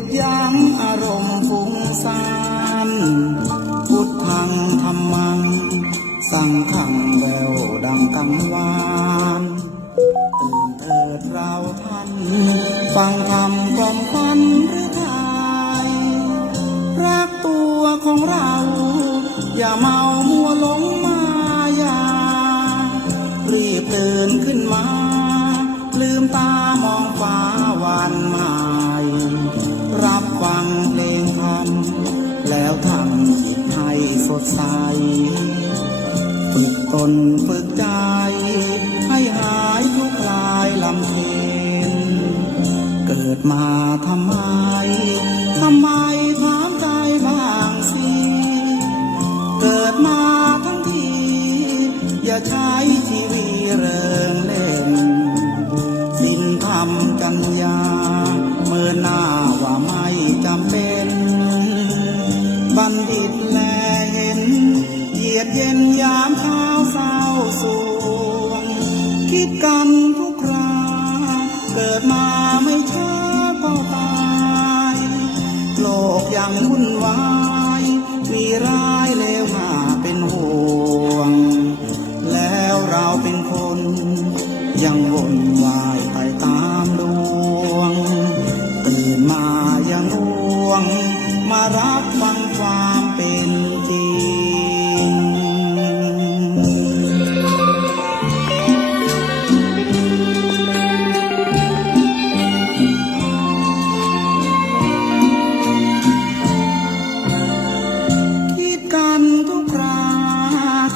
ยุดยั้งอารมณ์ฟุ้งซ่านพุทธังธัมมังสังฆังแววดังกังวานตื่นเถิดเราท่านฟังธรรมกล่อมขวัญหรือไทยรักตัวของเราอย่าเมามัวหลงมายารีบตื่นขึ้นมาลืมตามองฟ้าวันใหม่รับฟังเพลงธรรมแล้วทำจิตให้สดใสฝึกตนฝึกใจให้หายทุกข์คลายลำเค็ญเกิดมาทำไมถามใจบ้างสิเกิดมาทั้งทีอย่าใช้ชีวิตเริงเล่นสิ้นธรรมกัญญาเมื่อหน้าว่าไม่จำเป็นบัณฑิตแลเห็นเยียดเย็นยามเช้าเศร้าสวงคิดกันทุกคราเกิดมาไม่ช้าก็ตายโลกยังวุ่นวายมีร้ายเลวมาเป็นห่วงแล้วเราเป็นคนยังวนวายไปตามดวงตื่นมายังง่วงมารับฟังความเป็นจริงคิดกันทุกครา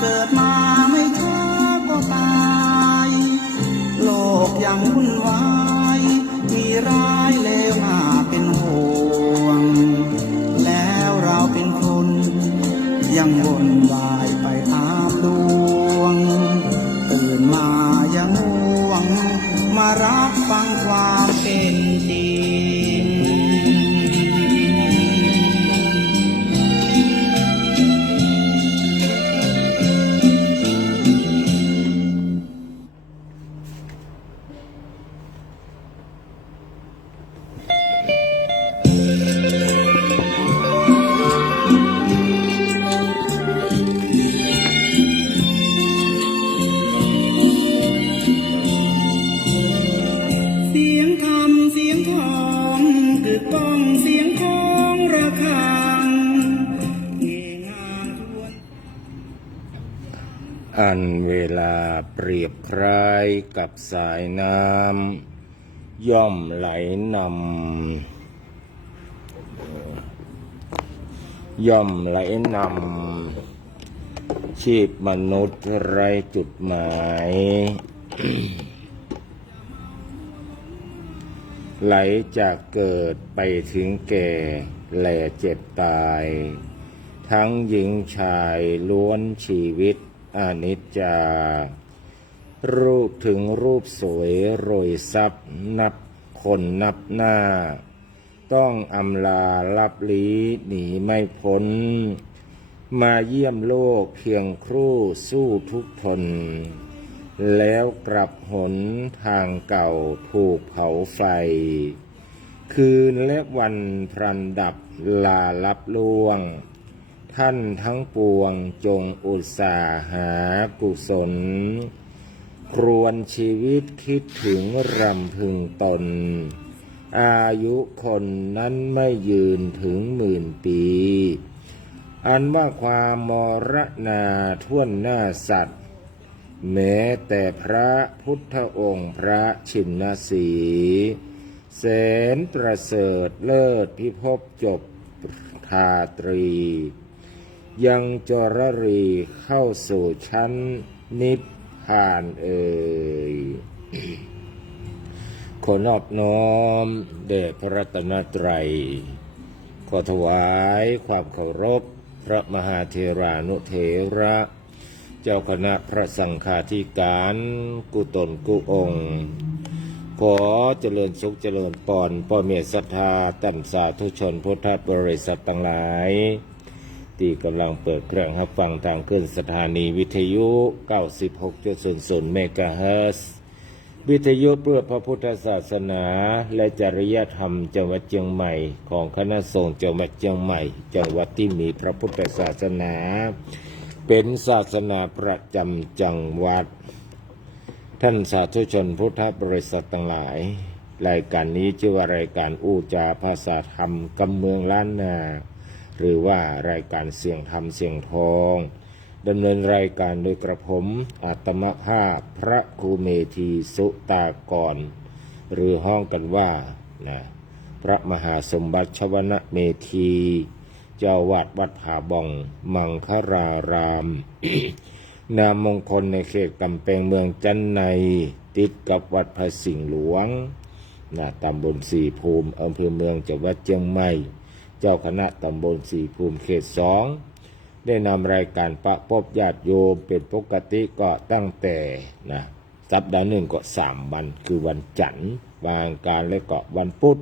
เกิดมาไม่ช้าก็ตายโลกยังวุ่นวายมีร้ายเลวมาเป็นห่วงแล้วเราเป็นคนยังวนวายไปตามดวงตื่นมายังง่วงมารับฟังความเป็นจริงเสียงธรรมเสียงทองกึกก้องเสียงของระฆังเงงามทวน อันเวลาเปรียบคล้ายกับสายน้ำย่อมไหลนำชีพมนุษย์ไร้จุดหมาย ไหลจากเกิดไปถึงแก่แล่เจ็บตาย ทั้งหญิงชายล้วนชีวิตอนิจจารูปถึงรูปสวยโรยซับนับคนนับหน้าต้องอำลาลับลี้หนีไม่พ้นมาเยี่ยมโลกเพียงครู่สู้ทุกทนแล้วกลับหนทางเก่าถูกเผาไฟคืนและวันพรันดับลาลับล่วงท่านทั้งปวงจงอุตสาหากุศลครวญชีวิตคิดถึงรำพึงตนอายุคนนั้นไม่ยืนถึง10,000 ปีอันว่าความมรณาท่วนหน้าสัตว์แม้แต่พระพุทธองค์พระชินสีแสนประเสริฐเลิศพิภพจบทาตรียังจรรีเข้าสู่ชั้นนิพพานเอ่ย ขอนอบน้อมแด่พระรัตนตรัยขอถวายความเคารพพระมหาเถรานุเถระเจ้าคณะพระสังฆาธิการกุตนกุองค์ขอเจริญสุขเจริญพรพ่อเมียศรัทธาต่ำสาธุชนพุทธบริษัททั้งหลายที่กำลังเปิดเครื่องรับฟังทางขึ้นสถานีวิทยุ 96.00 เมกะเฮิรตซ์ วิทยุเพื่อพระพุทธศาสนาและจริยธรรมจังหวัดเชียงใหม่ของคณะสงฆ์จังหวัดเชียงใหม่จังหวัดที่มีพระพุทธศาสนาเป็นศาสนาประจำจังหวัดท่านสาธุชนพุทธบริษัททั้งหลายรายการนี้ชื่อว่ารายการอู้จาภาษาธรรมกำเมืองล้านนาหรือว่ารายการเสียงธรรมเสียงทองดำเนินรายการโดยกระผมอาตมภาพพระครูเมธีสุตากรหรือห้องกันว่าพระมหาสมบัติชวนะเมธีเจ้าวาดวัดผาบ่องมังคาราราม นามมงคลในเขตกำแพงเมืองจันไนติดกับวัดพระสิงห์หลวงตำบลสีภูมิอำเภอเมืองจังหวัดเชียงใหม่เจ้าคณะตำบลสีภูมิเขต2ได้นำรายการประพบญาติโยมเป็นปกติก็ตั้งแต่สัปดาห์หนึ่งก็3 วันคือวันจันทร์บางการและก็วันพุธ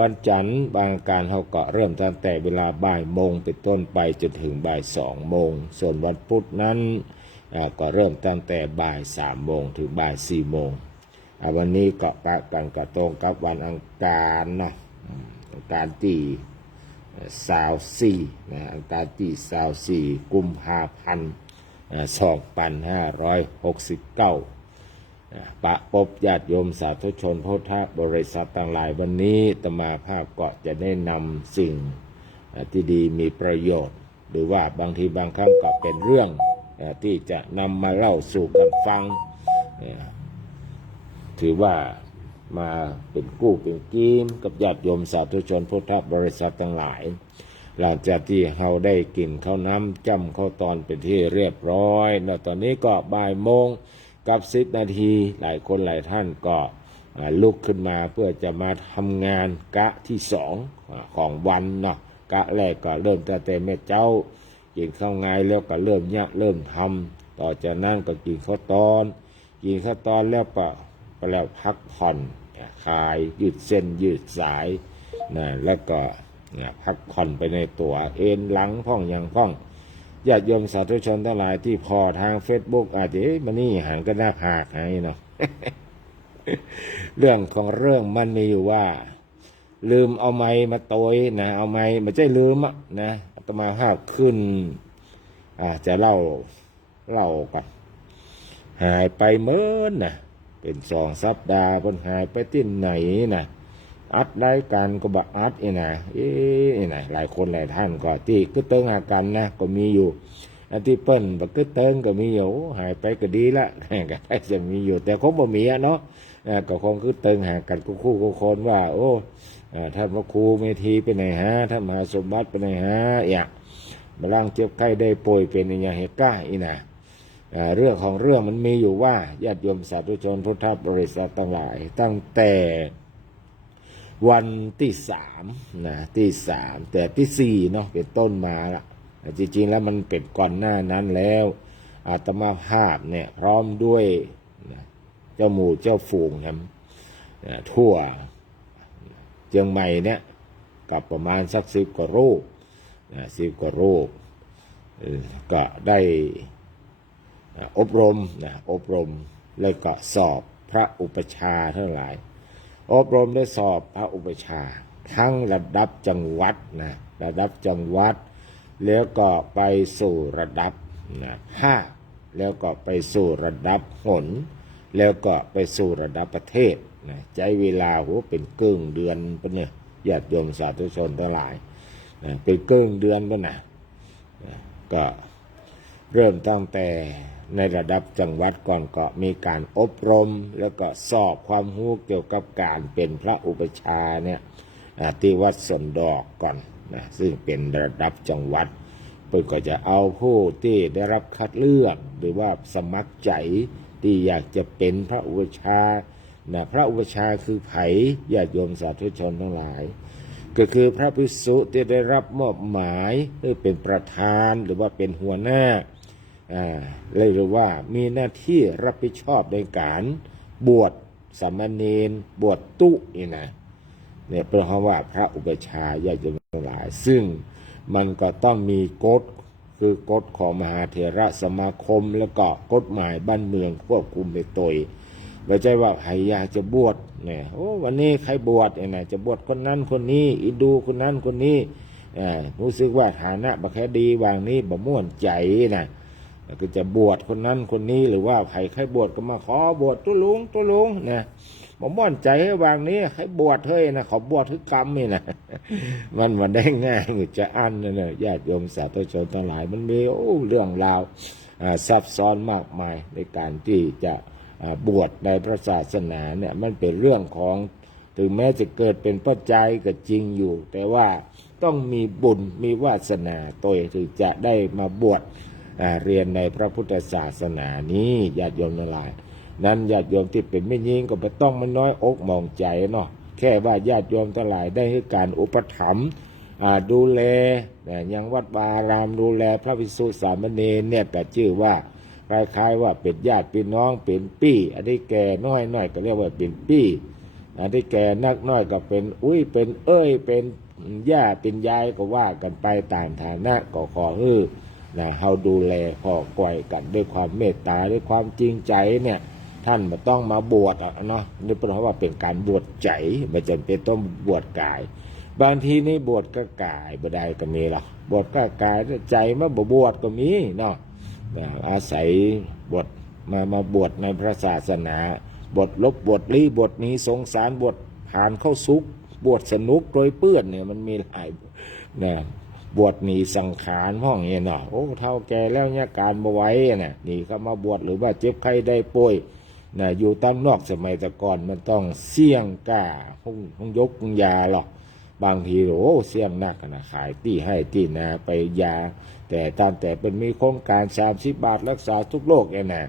วันจันทร์บางการเขาก็เริ่มตั้งแต่เวลาบ่ายโมงเป็นต้นไปจนถึงบ่าย2 โมงส่วนวันพุธนั้นก็เริ่มตั้งแต่บ่าย3 โมงถึงบ่าย4 โมงวันนี้ก็กะกันกระตรงกับวันอังคารอังคารที่24อังคารที่24 กุมภาพันธ์ 2569ประพบญาติโยมสาธุชนพุทธบริษัทต่างหลายวันนี้อาตมาภาพก็จะได้นำสิ่งที่ดีมีประโยชน์หรือว่าบางทีบางครั้งก็เป็นเรื่องที่จะนำมาเล่าสู่กันฟังถือว่ามาเป็นกู้เป็นกีมกับญาติโยมสาธุชนพุทธบริษัททั้งหลายหลังจากที่เราได้กินข้าวน้ำจ้ำข้าวตอนเป็นที่เรียบร้อยแล้วตอนนี้ก็บ่ายโมงกับ10 นาทีหลายคนหลายท่านก็ลุกขึ้นมาเพื่อจะมาทำงานกะที่2ของวันกะแรกก็เริ่มตั้งแต่แม่เจ้ากินข้าวงายแล้วก็เริ่มทำต่อจากนั้นก็กินข้าวตอนแล้วก็แล้วพักผ่อนคลายยืดเส้นยืดสายแล้วก็พักผ่อนไปในตัวเอ็นหลังพ่องอย่างพ่องญาติโยมสาธุชนทั้งหลายที่พอทาง Facebook อาจจะมันนี่หันก็น่าพากให้เนาะ เรื่องของเรื่องมันมีอยู่ว่าลืมเอาไม้มาโตยเอาไม้มาใจลืมอาตมาห้าขึ้นจะเล่าก่อนหายไปเมื่อเป็น2 สัปดาห์เพิ่นหายไปที่ไหนอัดรายการก็บ่อัดหลายคนหลายท่านก็ที่ก็เติงหากันก็มีอยู่ที่เปิ้นบ่ก็เติงก็มีอยู่หายไปก็ดีละก็ได้จะมีอยู่แต่คงบ่มีเนาะก็คงคือเติงหากันคู่คนว่าโอ้ท่านพระครูเมธีไปไหนฮะท่านมหาสมบัติไปไหนฮะมาล่างเจ็บไข้ได้ป่วยเป็นอย่างเหตุก้าเรื่องของเรื่องมันมีอยู่ว่าญาติโยมสาธุชนพุทธบริษัททั้งหลายตั้งแต่วันที่3แต่ที่4เป็นต้นมาละจริงๆแล้วมันเป็นก่อนหน้านั้นแล้วอาตมาภาพพร้อมด้วยเจ้าหมู่เจ้าฝูงทั่วเชียงใหม่กับประมาณสัก10 กว่ารูปก็ได้อบรมแล้วก็สอบพระอุปชฌาย์ทั้งหลายอบรมได้สอบพระอุปชฌาย์ทั้งระดับจังหวัดแล้วก็ไปสู่ระดับภาคแล้วก็ไปสู่ระดับหนแล้วก็ไปสู่ระดับประเทศใช้เวลาเป็นครึ่งเดือนปะเนี่ยญาติโยมสาธุชนทั้งหลายเป็นครึ่งเดือนปะก็เริ่มตั้งแต่ในระดับจังหวัดก่อนก็มีการอบรมแล้วก็สอบความรู้เกี่ยวกับการเป็นพระอุปชฌาย์ที่วัดสนดอกก่อนซึ่งเป็นระดับจังหวัดเพิ่นก็จะเอาผู้ที่ได้รับคัดเลือกหรือว่าสมัครใจที่อยากจะเป็นพระอุปชฌาย์พระอุปชฌาย์คือไผญาติโยมสาธุชนทั้งหลายก็คือพระภิกษุที่ได้รับมอบหมายเป็นประธานหรือว่าเป็นหัวหน้าเลยหรือว่ามีหน้าที่รับผิดชอบในการบวชสามเณรบวชตุเป็นคำว่าพระอุปชฌาย์ญาติโยมทั้งหลายซึ่งมันก็ต้องมีกฎคือกฎของมหาเถรสมาคมแล้วก็กฎหมายบ้านเมืองควบคุมไปตัว ไม่ใช่ว่าใครอยากจะบวชเนี่ยโอ้วันนี้ใครบวชเนี่ยจะบวชคนนั้นคนนี้อินดูคนนั้นคนนี้รู้สึกว่าฐานะบักแค่ดีวางนี้บ่ม่วนใจนะก็จะบวชคนนั้นคนนี้หรือว่าใครบวชก็มาขอบวชตัวลุงนะบ่ม่วนใจให้วางนี้ใครบวชเฮ้ยนะเขาบวชทุกกรรมนี่นะมันได้ง่ายจะอันนะญาติโยมสาธุชนทั้งหลายมันมีเรื่องราวซับซ้อนมากมายในการที่จะบวชในพระศาสนาเนี่ยมันเป็นเรื่องของถึงแม้จะเกิดเป็นปัจจัยก็จริงอยู่แต่ว่าต้องมีบุญมีวาสนาตัวถึงจะได้มาบวชเรียนในพระพุทธศาสนานี้ญาติโยมทั้งหลายนั้นญาติโยมที่เป็นไม่ยิ่งก็ไม่ต้องมันน้อยอกมองใจเนาะแค่ว่าญาติโยมทั้งหลายได้ให้การอุปถัมภ์ดูแลยังวัดวารามดูแลพระภิกษุสามเณรเนี่ยแต่ชื่อว่าคล้ายๆว่าเป็นญาติพี่น้องเป็นปี้อันนี้แก่น้อยก็เรียกว่าเป็นปี้อันที่แก่นักน้อยก็เป็นเป็นเป็นย่าเป็นยายก็ว่ากันไปตามฐานะก็ขอเฮาดูแลพอก่อยกันด้วยความเมตตาด้วยความจริงใจเนี่ยท่านมาต้องมาบวชเนาะนี่เพราะว่าเป็นการบวชใจไม่จำเป็นต้องบวชกายบางทีนี่บวชก็กายบ่ได้ก็มีหรอกบวชก็กายใจมาบวชก็มีเนาะอาศัยบวชมาบวชในพระศาสนาบวชลบบวชลี้บวชนี้สงสารบวชผ่านเข้าสุขบวชสนุกโดยเปื้อนเนี่ยมันมีหลายนะบวชหนีสังขารห้องเงี้ยเนาะเท่าแก่แล้วเนี่ยการมาไว้เนี่ยนี่เขามาบวชหรือว่าเจ็บไข้ได้ป่วยนะอยู่ตามนอกสมัยแต่ก่อนมันต้องเสี่ยงกล้าห้องยกยาหรอกบางทีเสี่ยงนักนะขายตี้ให้ตี้นาไปยาแต่เป็นมีโครงการ30 บาทรักษาทุกโรคเนี่ยนะ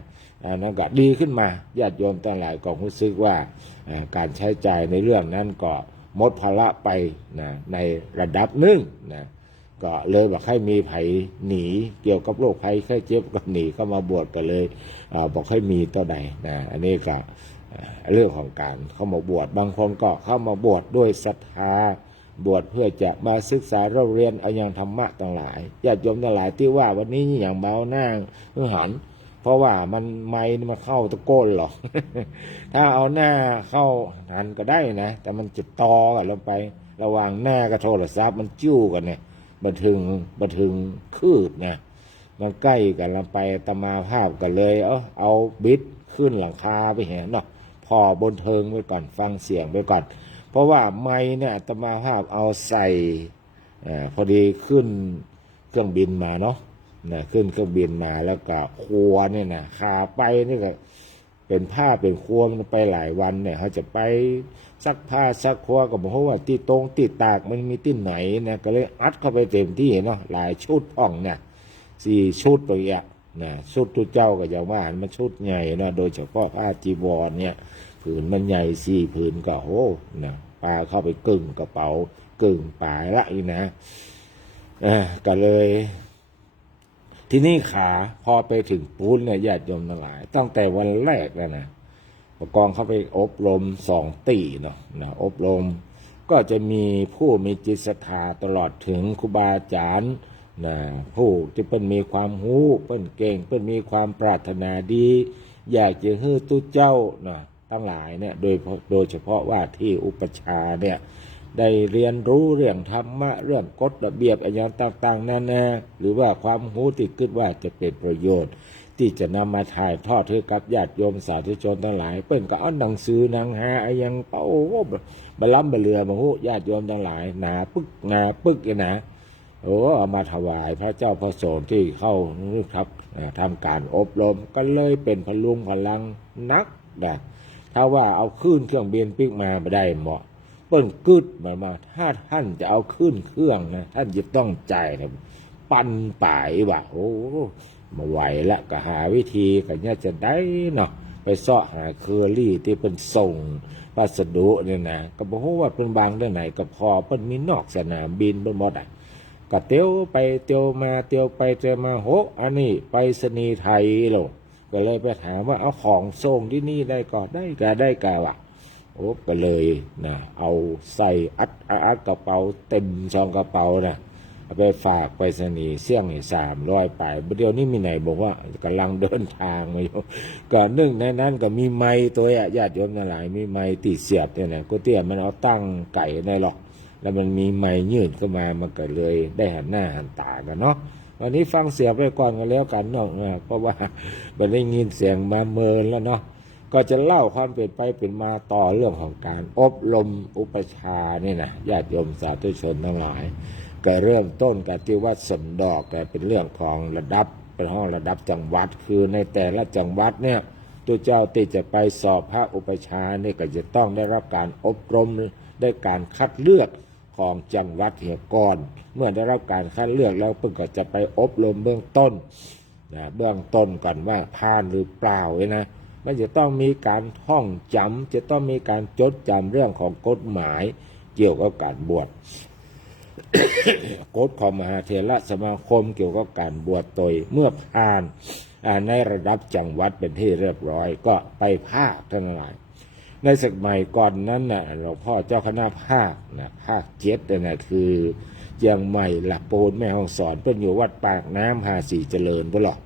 นั่นก็ดีขึ้นมาญาติโยมทั้งหลายก็รู้สึกว่าการใช้จ่ายในเรื่องนั้นก็หมดภาระไปนะในระดับหนึ่งนะก็เลยบอกให้มีไผหนีเกี่ยวกับโรคภัยไข้เจ็บก็หนีเข้ามาบวชก็เลยบอกให้มีตัวใดนะอันนี้ก็เรื่องของการเข้ามาบวชบางคนก็เข้ามาบวชด้วยศรัทธาบวชเพื่อจะมาศึกษาเรียนเอาอย่างธรรมะต่างหลายญาติโยมทั้งหลายที่ว่าวันนี้อย่างเบาหน้าหันเพราะว่ามันไม่มาเข้าตะโกนหรอก ถ้าเอาหน้าเข้าหันก็ได้นะแต่มันจะตอกันลงไประหว่างหน้ากับโทรศัพท์มันจิ้วกันเนี่ยบันทึงคืดนะมันใกล้กันลงไปตมาภาพกันเลยเอาบิดขึ้นหลังคาไปเห็นเนาะพอบนเทิงไว้ก่อนฟังเสียงไว้ก่อนเพราะว่าไม้เนี่ยตมาภาพเอาใส่พอดีขึ้นเครื่องบินมาเนาะขึ้นเครื่องบินมาแล้วก็ครัวเนี่ยนะขาไปนี่ก็เป็นผ้าเป็นครัวมันไปหลายวันเนี่ยเขาจะไปซักผ้าซักครัวก็บอกว่าที่ตรงที่ตากมันมีที่ไหนนะก็เลยอัดเข้าไปเต็มที่เนาะหลายชุดอ่องเนี่ย4 ชุดตัวอย่างนะชุดตัวเจ้าก็อย่างว่ามันชุดใหญ่นะโดยเฉพาะผ้าจีวรเนี่ยผืนมันใหญ่4 ผืนก็นะปลาเข้าไปกึ่งกระเป๋ากึ่งปลายละอีนะก็เลยที่นี่ขาพอไปถึงปูนเนี่ยญาติโยมทั้งหลายตั้งแต่วันแรกแล้วนะประกองเข้าไปอบรม2 ตีเนาะอบรมก็จะมีผู้มีจิตศรัทธาตลอดถึงครูบาอาจารย์ผู้ที่เป็นมีความรู้เป็นเก่งเป็นมีความปรารถนาดีอยากจะให้ตุเจ้าทั้งหลายเนี่ยโดยเฉพาะว่าที่อุปชาเนี่ยได้เรียนรู้เรื่องธรรมะเรื่องกฎระเบียบอย่างต่างๆนั่นนะหรือว่าความรู้ที่คิดว่าจะเป็นประโยชน์ที่จะนำมาถ่ายทอดให้กับญาติโยมสาธุชนทั้งหลายเปิ้นก็เอาหนังสือหนังหาอย่างบะล้ำบะเรือมาหูญาติโยมทั้งหลายหนาปึกนะเอามาถวายพระเจ้าพระสงฆ์ที่เข้าครับทำการอบรมก็เลยเป็นพลุงพลังนักนะถ้าว่าเอาขึ้นเครื่องบินปิกมาไม่ได้เหมาะเปิ้นกึดมาถ้าท่านจะเอาขึ้นเครื่องนะท่านจะต้องจ่ายนะปั่นป่ายว่ามาไหวละก็หาวิธีกันเนี่ยจะได้เนาะไปเสาะหาเคอรี่ที่เป็นส่งพัสดุเนี่ยนะก็บอกว่าเป็นบางได้ไหนก็พอเป็นมีนอกสนามบินเป็นหมดก็เตียวไปเตียวมาเตียวไปเตียวมาอันนี้ไปสนีไทยหรอก็เลยไปถามว่าเอาของส่งที่นี่ได้ก่อนได้กะวะก็เลยนะเอาใส่อัดกระเป๋าเต็มช่องกระเป๋านะ เอาไปฝากไปรษณีย์เสี่ยงนี่300ไปเดี๋ยวนี้มีไหนบอกว่ากำลังเดินทางมาอยู่ก่อนนึ่งในนั้นก็มีไม้ตัวญาติโยมทั้งหลายมีไม้ติดเสียบเนี่ยนะก๋วยเตี๋ยวมันเอาตั้งไก่ในหรอกแล้วมันมีไม้ยื่นขึ้นมามันก็เลยได้หันหน้าหันตากันเนาะวันนี้ฟังเสียงไปก่อนกันแล้วกันเนาะเพราะว่ามันได้ยินเสียงมาเมินแล้วเนาะก็จะเล่าความเป็นไปเป็นมาต่อเรื่องของการอบรมอุปชานี่นะญาติโยมสาธุชนทั้งหลายก็เริ่มต้นกับที่วัดสนดอกแต่เป็นเรื่องของระดับเป็นห้องระดับจังหวัดคือในแต่ละจังหวัดเนี่ยตัวเจ้าที่จะไปสอบพระอุปชาเนี่ยก็จะต้องได้รับการอบรมได้การคัดเลือกของจังหวัดเหียก่อนเมื่อได้รับการคัดเลือกแล้วเพิ่งก็จะไปอบรมเบื้องต้นนะเบื้องต้นก่อนว่าผ่านหรือเปล่านะมันจะต้องมีการท่องจำจะต้องมีการจดจำเรื่องของกฎหมายเกี่ยวกับการบวช กฎของมหาเถรสมาคมเกี่ยวกับการบวชโดยเมื่อผ่านในระดับจังหวัดเป็นที่เรียบร้อยก็ไปภาคทั้งหลายในสมัยก่อนนั้นน่ะหลวงพ่อเจ้าคณะภาคนะภาค7นะคือเชียงใหม่หลักโปนแม่ฮ่องสอนเป็นอยู่วัดปากน้ำ54เจริญบ่หรอก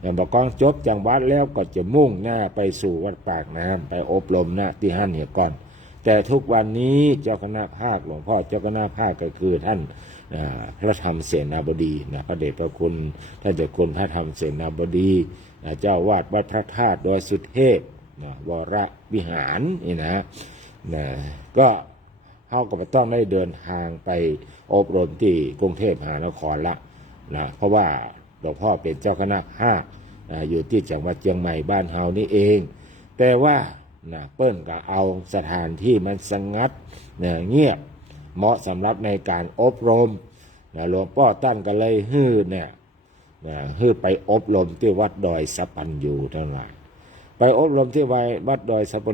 อย่างบอกกองจบจังหวัดแล้วก็จะมุ่งหน้าไปสู่วัดปากน้ำไปอบรมนะที่หั่นเนี่ยก่อนแต่ทุกวันนี้เจ้าคณะภาคหลวงพ่อเจ้าคณะภาคก็คือท่านพระธรรมเสนาบดีนะพระเดชพระคุณท่านเจ้าคุณพระธรรมเสนาบดีเจ้าวาดวัดพระธาตุดอยสุเทพวรวิหารนี่นะก็เขาก็ต้องได้เดินทางไปอบรมที่กรุงเทพมหานครละนะเพราะว่าหลวงพ่อเป็นเจ้าคณะภาคอยู่ที่จังหวัดเชียงใหม่บ้านเฮานี่เองแต่ว่าเปิ้นก็เอาสถานที่มันสงัดเงียบเหมาะสำหรับในการอบรมหลวงพ่อตั้นก็เลยฮื้อไปอบรมที่วัดดอยสัปปัญญูทั้งหลายไปอบรมที่วัดดอยสัปปั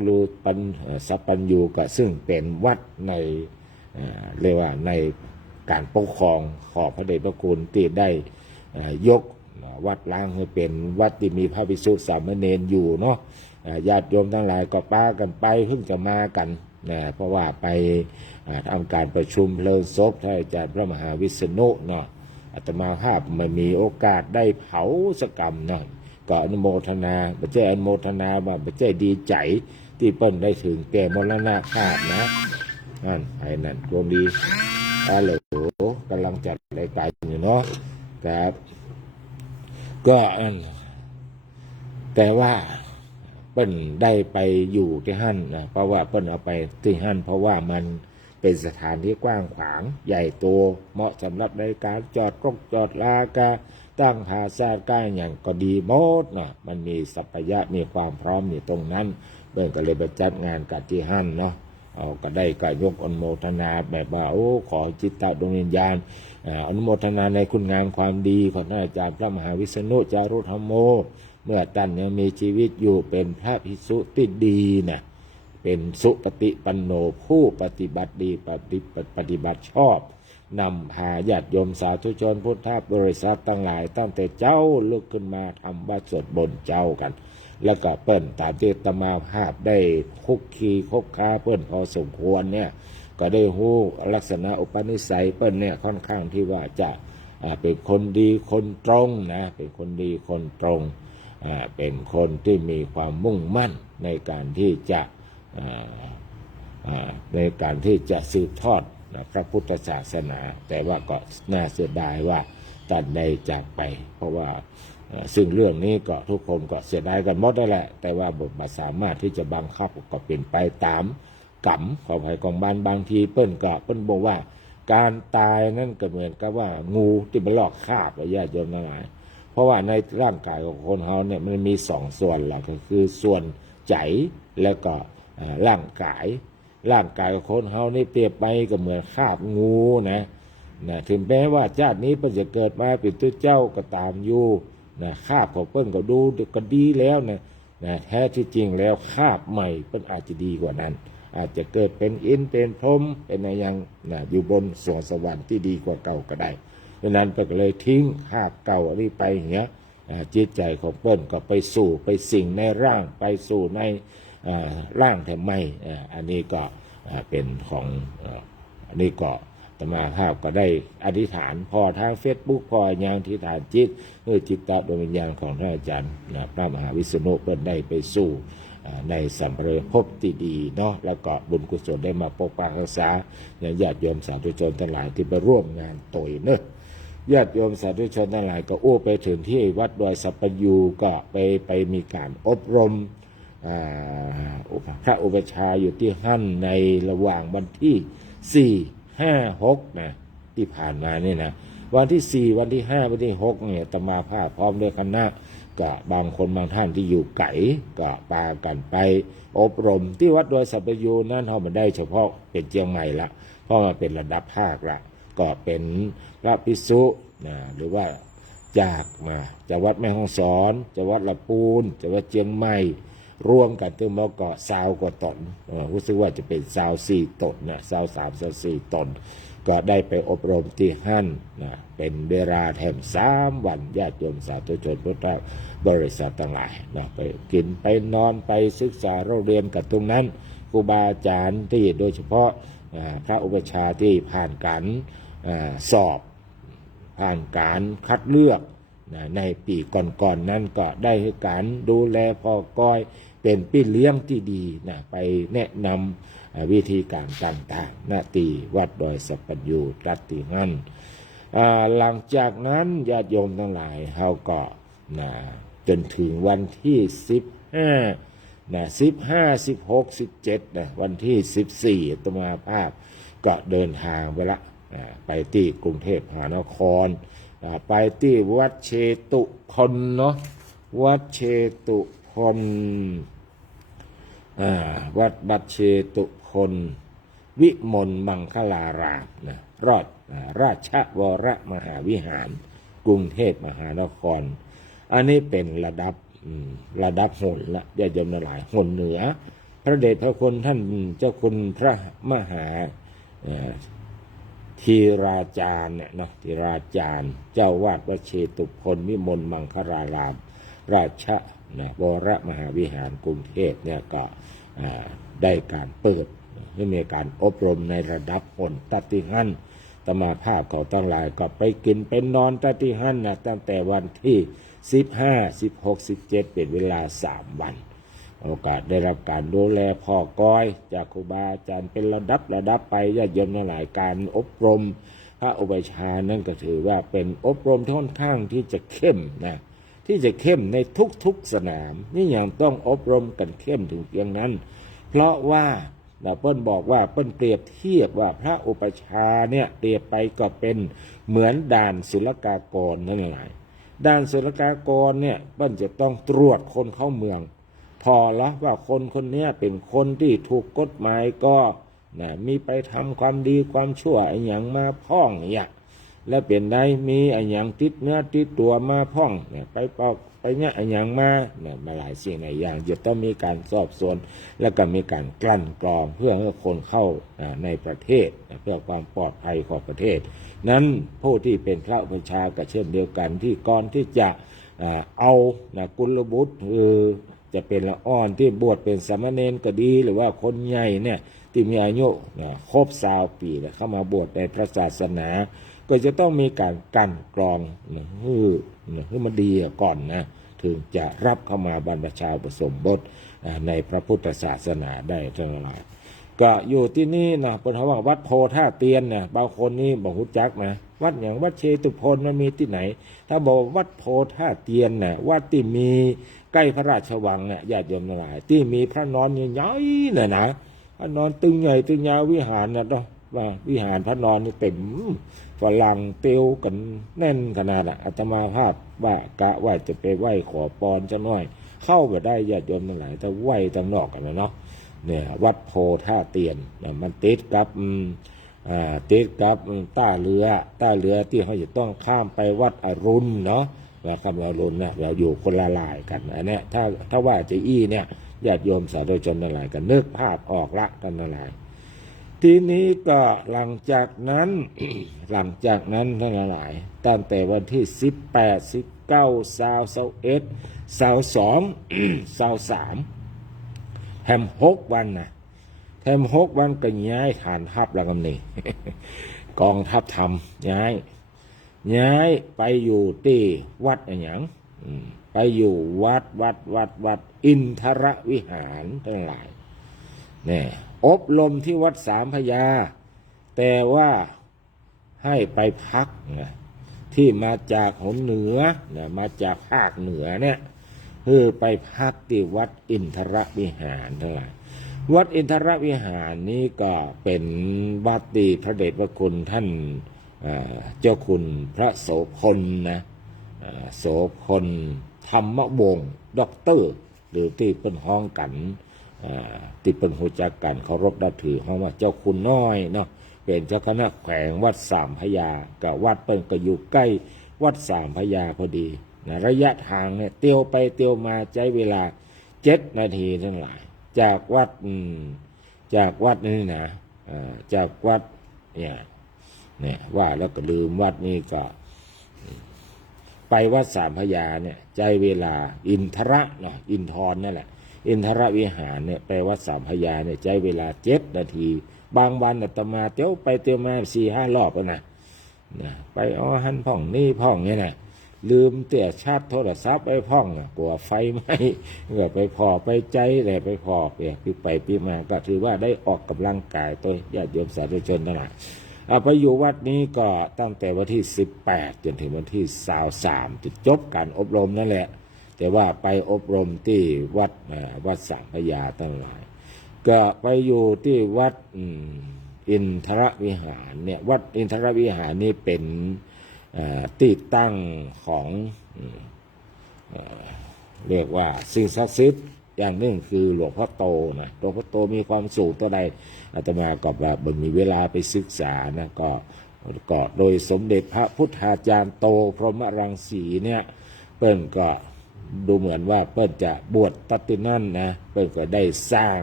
ญญูก็ซึ่งเป็นวัดในเรียกว่าในการปกครองของพระเดชพระคุณที่ได้ยกวัดล้างให้เป็นวัดที่มีพระภิกษุสามเณรอยู่เนาะญาติโยมทั้งหลายก็ป้ากันไปเพิ่งจะมากันนะเพราะว่าไปทำการประชุมเพลิงศพท่านอาจารย์พระมหาวิษณุเนาะอาตมาภาพมันมีโอกาสได้เผาสกรรมเนาะก็อนุโมทนาไม่ใช่อนุโมทนาว่าไม่ใช่ดีใจที่เปิ้นได้ถึงแก่มรณภาพนะนั่นไอ้นั่นรวมดีฮัลโหลกำลังจัดรายการอยู่เนาะครับก็แต่ว่าเปิ้นได้ไปอยู่ที่หั่นนะเพราะว่าเปิ้นเอาไปที่หั่นเพราะว่ามันเป็นสถานที่กว้างขวางใหญ่โตเหมาะสำหรับในการจอดลากาตั้งภาษาใกล้อย่างก็ดีหมดนะมันมีสัพยะมีความพร้อมอยู่ตรงนั้นเปิ้นก็เลยไปจัดงานกับที่หั่นเนาะก็ได้ก็ยกอนุโมทนาแบบว่าโอ้ขอจิตตดวงวิญญาณอนุโมทนาในคุณงามความดีของท่านอาจารย์พระมหาวิษณุจารุธรรมโมเมื่อท่านยังมีชีวิตอยู่เป็นพระภิกษุที่ดีนะเป็นสุปฏิปันโนผู้ปฏิบัติดีปฏิบัติชอบนำพาญาติโยมสาธุชนพุทธบริษัททั้งหลายตั้งแต่เจ้าลุกขึ้นมาทำวัดสวดบนเจ้ากันแล้วก็เปิ้นตามที่ตมาภาพได้คุกคีคบค้าเปิ้นพอสมควรเนี่ยก็ได้ฮู้ลักษณะอุปนิสัยเปิ้นเนี่ยค่อนข้างที่ว่าจะเป็นคนดีคนตรงนะเป็นคนดีคนตรงเป็นคนที่มีความมุ่งมั่นในการที่จะสืบทอดพระพุทธศาสนาแต่ว่าก็น่าเสียดายว่าท่านได้จากไปเพราะว่าซึ่งเรื่องนี้ก็ทุกคนก็เสียดายกันหมดได้แหละแต่ว่าบทบาทสามารถที่จะบังคับก็เป็นไปตามกรรมของภัยกองบ้านบางทีเปิ้นบอกว่าการตายนั่นก็เหมือนกับว่างูที่มันลอกคราบญาติโยมทั้งหลายเพราะว่าในร่างกายของคนเราเนี่ยมันมี2ส่วนหลักก็คือส่วนใจแล้วก็ร่างกายของคนเรานี่เปรียบไปก็เหมือนคราบงูนะถึงแม้ว่าชาตินี้เพิ่นจะเกิดมาเป็นตัวเจ้าก็ตามอยู่คาบของเปิ้นก็ดูก็ดีแล้วนะแท้ที่จริงแล้วคาบใหม่เปิ้นอาจจะดีกว่านั้นอาจจะเกิดเป็นอินเป็นพรหมเป็นอะไรอย่างอยู่บนสวงสวรรค์ที่ดีกว่าเก่าก็ได้ดังนั้นเปิ้นก็เลยทิ้งคาบเก่าอันนี้ไปอย่างเงี้ยจิตใจของเปิ้นก็ไปสู่ไปสิ่งในร่างไปสู่ในร่างแถมไม่อันนี้ก็เป็นของอันนี้ก็ ตมาภาพก็ได้อธิษฐานพอทาง Facebook พออย่างที่ฐานจิตจิตตดวงวิญญาณของท่านอาจารย์พระมหาวิษณุเพิ่นได้ไปสู่ในสัมภภพที่ดีเนาะแล้วก็บุญกุศลได้มาปกปักรักษาญาติโยมสาธุชนทั้งหลายที่ไปร่วมงานโตยเนอะญาติโยมสาธุชนทั้งหลายก็ไปถึงที่วัดดอยสัปปยูก็ไปมีการอบรมพระอุปชฌาย์อยู่ที่หั่นในระหว่างวันที่4 5 6นะที่ผ่านมานี่นะวันที่4วันที่5วันที่6เนี่ยอาตมาภาพพร้อมด้วยคณะก็บางคนบางท่านที่อยู่ไกลก็พากันไปอบรมที่วัดดอยสัปปยูนั้นเขาไม่ได้เฉพาะเป็นเชียงใหม่ละเพราะมันเป็นระดับภาคละก็เป็นพระภิกษุนะหรือว่าจากวัดแม่ฮ่องสอนจากวัดละปูนจากวัดเชียงใหม่รวมกันถึงมาเกาะซาวกว่าตนรู้สึกว่าจะเป็นซาว4 ตนนะซาว3 ซาว4 ตนก็ได้ไปอบรมที่หั่นนะเป็นเวลาแถม3 วันญาติโยมสาธุชนพุทธบริษัทต่างหลายนะไปกินไปนอนไปศึกษาเราเรียนกันตรงนั้นครูบาอาจารย์ที่โดยเฉพาะพระอุปชฌาย์ที่ผ่านการสอบผ่านการคัดเลือกในปีก่อนๆ นั้นก็ได้ให้การดูแลพ่อก้อยเป็นพี่เลี้ยงที่ดีนะไปแนะนำวิธีการต่างๆณที่วัดดอยสัปปยูรัตติงั้นหลังจากนั้นญาติโยมทั้งหลายเขาก็จนถึงวันที่15 15 16 17วันที่14อาตมาภาพก็เดินทางไปละไปที่กรุงเทพมหานครไปที่วัดเชตุพนเนาะวัดเชตุพนวัดเชตุพนวิมลมังคลารามนะราชวรมหาวิหารกรุงเทพมหานครอันนี้เป็นระดับหนละญาติโยมหลายหนเหนือพระเดชพระคุณท่านเจ้าคุณพระมหาธีราจารย์เนี่ยเนาะธีราจารย์เจ้าวาดวัดเชตุพนวิมลมังคลารามราชวรมหาวิหารกรุงเทพเนี่ยก็ได้การเปิดให้มีการอบรมในระดับหนตัติหันตมาภาพเขาตั้งหลายก็ไปกินเป็นนอนตัติหันนะตั้งแต่วันที่15 16 17เป็นเวลา3 วันโอกาสได้รับการดูแลพ่อก้อยจากครูบาอาจารย์เป็นระดับไปญาติโยมหลายการอบรมพระอุปชฌาย์นั่นก็ถือว่าเป็นอบรมค่อนข้างที่จะเข้มนะที่จะเข้มในทุกสนามนี่อย่างต้องอบรมกันเข้มถึงเพียงนั้นเพราะว่าเปิ้ลบอกว่าเปิ้ลเปรียบเทียบว่าพระอุปชฌาย์เนี่ยเปรียบไปก็เป็นเหมือนด่านศุลกากรนั่นแหละด่านศุลกากรเนี่ยเปิ้ลจะต้องตรวจคนเข้าเมืองพอละว่าคนนี้เป็นคนที่ถูกกฎหมายก็มีไปทำความดีความชั่วอย่างมาพ้องเนี่ยและเป็นได้มีอย่างติดเนื้อติดตัวมาพ้องเนี่ยไปเนี่ยอย่างมาหลายสิ่งหลายอย่างจะต้องมีการสอบสวนแล้วก็มีการกลั่นกรองเพื่อให้คนเข้าในประเทศเพื่อความปลอดภัยของประเทศนั้นผู้ที่เป็นพระอุปชฌาย์ก็เช่นเดียวกันที่ก่อนที่จะเอากุลบุตรจะเป็นละอ่อนที่บวชเป็นสามเณรก็ดีหรือว่าคนใหญ่เนี่ยที่มีอายุครบ20 ปีเข้ามาบวชในพระศาสนาก็จะต้องมีการกั้นกรองให้มันดีก่อนนะถึงจะรับเข้ามาบรรพชาอุปสมบทในพระพุทธศาสนาได้ทั้งหลายก็อยู่ที่นี่นะเป็นคำว่าวัดโพท่าเตียนเนี่ยบางคนนี่บอกรู้จักนะวัดอย่างวัดเชตุพนมันมีที่ไหนถ้าบอกวัดโพท่าเตียนน่ะวัดที่มีใกล้พระราชวังเนี่ยญาติโยมทั้งหลายที่มีพระนอนใหญ่ๆนะพระนอนตึงใหญ่ตึงยาววิหารนะต้องว่าวิหารพระนอนนี่เต็มฝรั่งเตียวกันแน่นขนาดอาตมาภาพว่ากะว่าจะไปไหว้ขอพรจะน้อยเข้าไปได้ญาติโยมทั้งหลายแต่ไหว้ทางนอกกันนะเนาะเนี่ยวัดโพท่าเตียนมันติดกับต้าเรือที่เขาจะต้องข้ามไปวัดอรุณเนาะว่าคำอรุณนะเราอยู่คนละลายกันอันนี้ถ้าว่าจะเนี่ยญาติโยมสาธุชนทั้งหลายกันนึกภาพออกละกันทั้งหลายทีนี้ก็หลังจากนั้น ทั้งหลายตั้งแต่วันที่18 19 20 21 22 23แถม6 วันนะแถม6 วันก็ย้ายฐานทัพแล้วกันนี่ กองทัพธรรมย้ายไปอยู่ที่วัดอะไรอย่างไปอยู่วัดอินทรวิหารทั้งหลายเนี่ยอบรมที่วัดสามพระยาแต่ว่าให้ไปพักนะที่มาจากหนเหนือนะมาจากภาคเหนือเนี่ยคือไปพักที่วัดอินทรวิหารทั้งหลายวัดอินทรวิหารนี้ก็เป็นวัดที่พระเดชพระคุณท่านเจ้าคุณพระโสพลนะโสพลธรรมวงศ์ด็อกเตอร์หรือที่เป็นห้องกันที่เป็นหูจักกันเคารพนับถือห้องว่าเจ้าคุณน้อยเนาะเป็นเจ้าคณะแขวงวัดสามพระยากับวัดเป็นก็อยู่ใกล้วัดสามพระยาพอดีนะระยะทางเนี่ยเตียวไปเตียวมาใช้เวลา7 นาทีทั้งหลายจากวัดนี่นะจากวัดเนี่ยว่าแล้วก็ลืมวัดนี้ก็ไปวัดสามพระยาเนี่ยใช้เวลาอินทระเนาะอินทรนั่นแหละอินทรวิหารเนี่ยไปวัดสามพระยาเนี่ยใช้เวลา7 นาทีบางวันอาตมาเที่ยวไปเที่ยวมา4-5 รอบแล้วนะไปหันพ่องนี่พ่องเนี่ยนะลืมเตี่ยชาร์จโทรศัพท์ไปพ่องกลัวไฟไหม้ก็ไปพอไปใจอะไรไปพอปีไปปีมาก็ถือว่าได้ออกกำลังกายตัวญาติโยมสาธุชนทั้งหลายไปอยู่วัดนี้ก็ตั้งแต่วันที่18จนถึงวันที่23จะจบการอบรมนั่นแหละแต่ว่าไปอบรมที่วัดสามพระยาทั้งหลายก็ไปอยู่ที่วัดอินทรวิหารเนี่ยวัดอินทรวิหารนี่เป็นที่ตั้งของเรียกว่าสิ่งศักดิ์สิทธิ์อย่างหนึ่งคือหลวงพ่อโตนะหลวงพ่อโตมีความสูงเท่าใดอาตมาก็แบบมีเวลาไปศึกษานะก็โดยสมเด็จพระพุทธาจารย์โตพรหมรังสีเนี่ยเปิ้นก็ดูเหมือนว่าเปิ้นจะบวชตัดตินั่นนะเปิ้นก็ได้สร้าง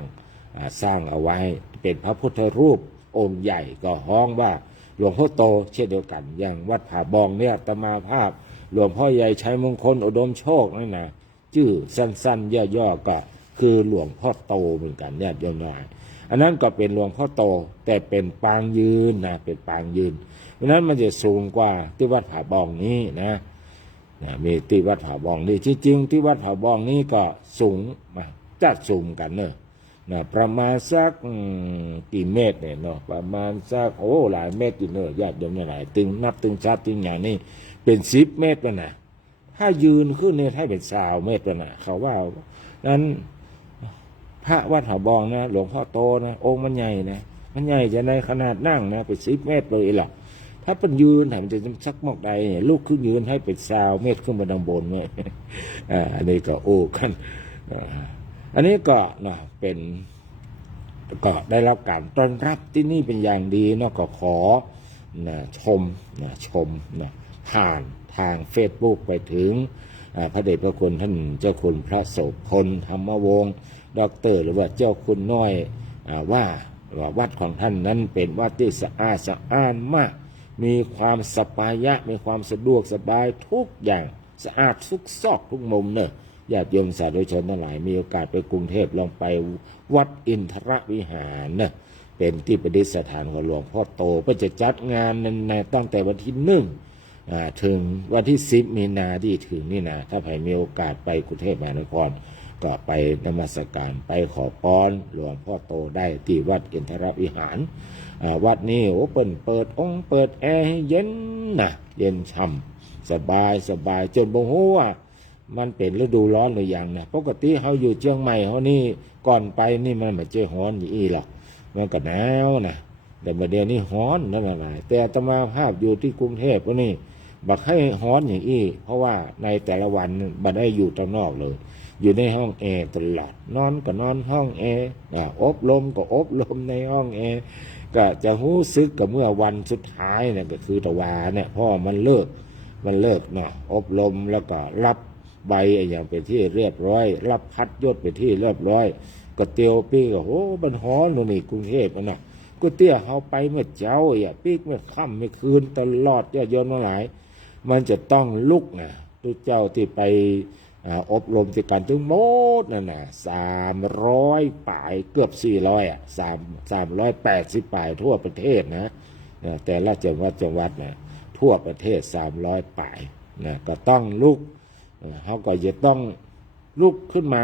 เอาไว้เป็นพระพุทธรูปองค์ใหญ่ก็ฮ้องว่าหลวงพ่อโตเช่นเดียวกันอย่างวัดผาบองเนี่ยอาตมาภาพหลวงพ่อใหญ่ชัยมงคลอุดมโชคนั่นนะชื่อสั้นๆย่อๆก็คือหลวงพ่อโตเหมือนกันเนี่ยโยมน้อยอันนั้นก็เป็นหลวงพ่อโตแต่เป็นปางยืนนะเป็นปางยืนเพราะนั้นมันจะสูงกว่าที่วัดผาบองนี้นะมีที่วัดผาบองนี่จริงๆที่วัดผาบองนี้ก็สูงจัดสูงกันเนอะประมาณสักกี่เมตรเนี่ยเนาะประมาณสักหลายเมตรอยู่เนอะญาติโยมหลายตึงนับตึงชาติตึงอย่างนี้เป็น10 เมตรไปนะถ้ายืนขึ้นเนี่ยให้เป็น20 เมตรไปนะเขาว่านั้นพระวัดผาบองนะหลวงพ่อโตนะองค์มันใหญ่นะมันใหญ่จะในขนาดนั่งนะเป็น10 เมตรเลยหรอกถ้าเป็นยืนมันจะสักมอกใดลูกขึ้นยืนให้เป็น20 เมตรขึ้นมาดังบนเนี่ยอันนี้ก็กันอันนี้ก็เป็นก็ได้รับการต้อนรับที่นี่เป็นอย่างดีเนาะก็ขอชมผ่านทาง Facebook ไปถึงพระเดชพระคุณท่านเจ้าคุณพระโสพลธรรมวงศ์ด็อกเตอร์หรือว่าเจ้าคุณน้อยว่าวัดของท่านนั้นเป็นวัดที่สะอาดมากมีความสบายะมีความสะดวกสบายทุกอย่างสะอาดทุกซอกทุกมุมเนอะญาติโยมสาธุชนทั้งหลายมีโอกาสไปกรุงเทพลองไปวัดอินทรวิหารนะเป็นที่ประดิษฐานของหลวงพ่อโตเพื่อจะจัดงานในตั้งแต่วันที่1ถึงวันที่10 มีนาที่ถึงนี่นะถ้าใครมีโอกาสไปกรุงเทพมหานครก็ไปนมัสการไปขอพรหลวงพ่อโตได้ที่วัดอินทรวิหารวัดนี้เปิดแอร์ให้เย็นนะเย็นช่ำสบายจนบ่ฮู้ว่ามันเป็นฤดูร้อนหรือยังนะปกติเขาอยู่เชียงใหม่เขานี่ก่อนไปนี่มันไม่เจอฮ้อนอย่างนี้หรอกมันก็หนาวนะแต่ประเดี๋ยวนี้ฮ้อนนั่นแหละแต่อาตมาภาพอยู่ที่กรุงเทพก็นี่บักให้ฮ้อนอย่างนี้เพราะว่าในแต่ละวันบัดได้อยู่ตรงนอกเลยอยู่ในห้องแอร์ตลอดนอนก็นอนห้องแอร์อบรมก็อบรมในห้องแอร์ก็จะรู้สึกกับเมื่อวันสุดท้ายเนี่ยก็คือตะวาเนี่ยเพราะมันเลิกเนาะอบรมแล้วก็รับใบอย่างเป็นที่เรียบร้อยรับพัดยศเป็นที่เรียบร้อยก็เตียวปีก็มันฮ้อนนี่กรุงเทพนะก็เตี้ยเขาไปเมื่อเช้าปีกเมื่อค่ำเมื่อคืนตลอดญาติโยมทั้งหลายมันจะต้องลุกนะทุกเจ้าที่ไปอบรมที่การทั้งหมดนั่นนะ300 ป่ายเกือบ400380 ป่ายทั่วประเทศนะ แต่ละจังหวัดนะทั่วประเทศ300 ป่ายนะก็ต้องลุกเขาก็จะต้องลุกขึ้นมา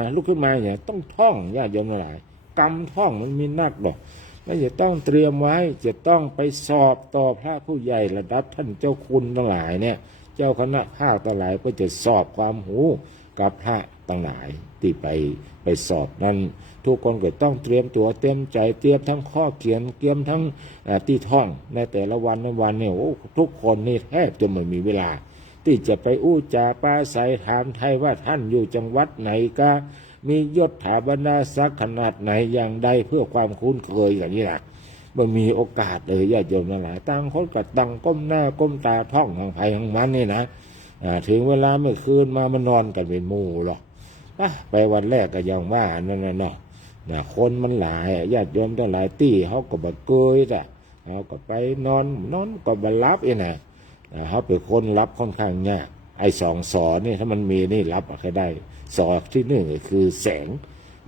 เนี่ยต้องท่องญาติโยมทั้งหลายกรรมท่องมันมีนักดอกแล้วจะต้องเตรียมไว้จะต้องไปสอบต่อพระผู้ใหญ่ระดับท่านเจ้าคุณทั้งหลายเนี่ยเจ้าคณะภาคทั้งหลายก็จะสอบความหูกับพระทั้งหลายที่ไปสอบนั้นทุกคนก็ต้องเตรียมตัวเตรียมใจเตรียมทั้งข้อเขียนเตรียมทั้งที่ท่องในแต่ละวันเนี่ยโอ้ทุกคนนี่แทบจะไม่มีเวลาที่จะไปอู้จาปราศัยถามไทยว่าท่านอยู่จังหวัดไหนก็มียศถาบรรดาศักดิ์ขนาดไหนอย่างใดเพื่อความคุ้นเคยอย่างนี้แหละมันมีโอกาสเลยญาติโยมทั้งหลายต่างคนก็ต่างก้มหน้าก้มตาท่องทางไทยทางมันนี่นะถึงเวลาเมื่อคืนมามันนอนกันเป็นหมู่หรอกไปวันแรกก็ยังว่านั่นเนาะคนมันหลายญาติโยมทั้งหลายตี้เขาก็บ่เกยแต่เขาก็ไปนอนก็บ่รับเองนะเขาเป็นคนรับค่อนข้างยากไอ้2 สอนี่ถ้ามันมีนี่รับใครได้สอที่1ก็คือแสง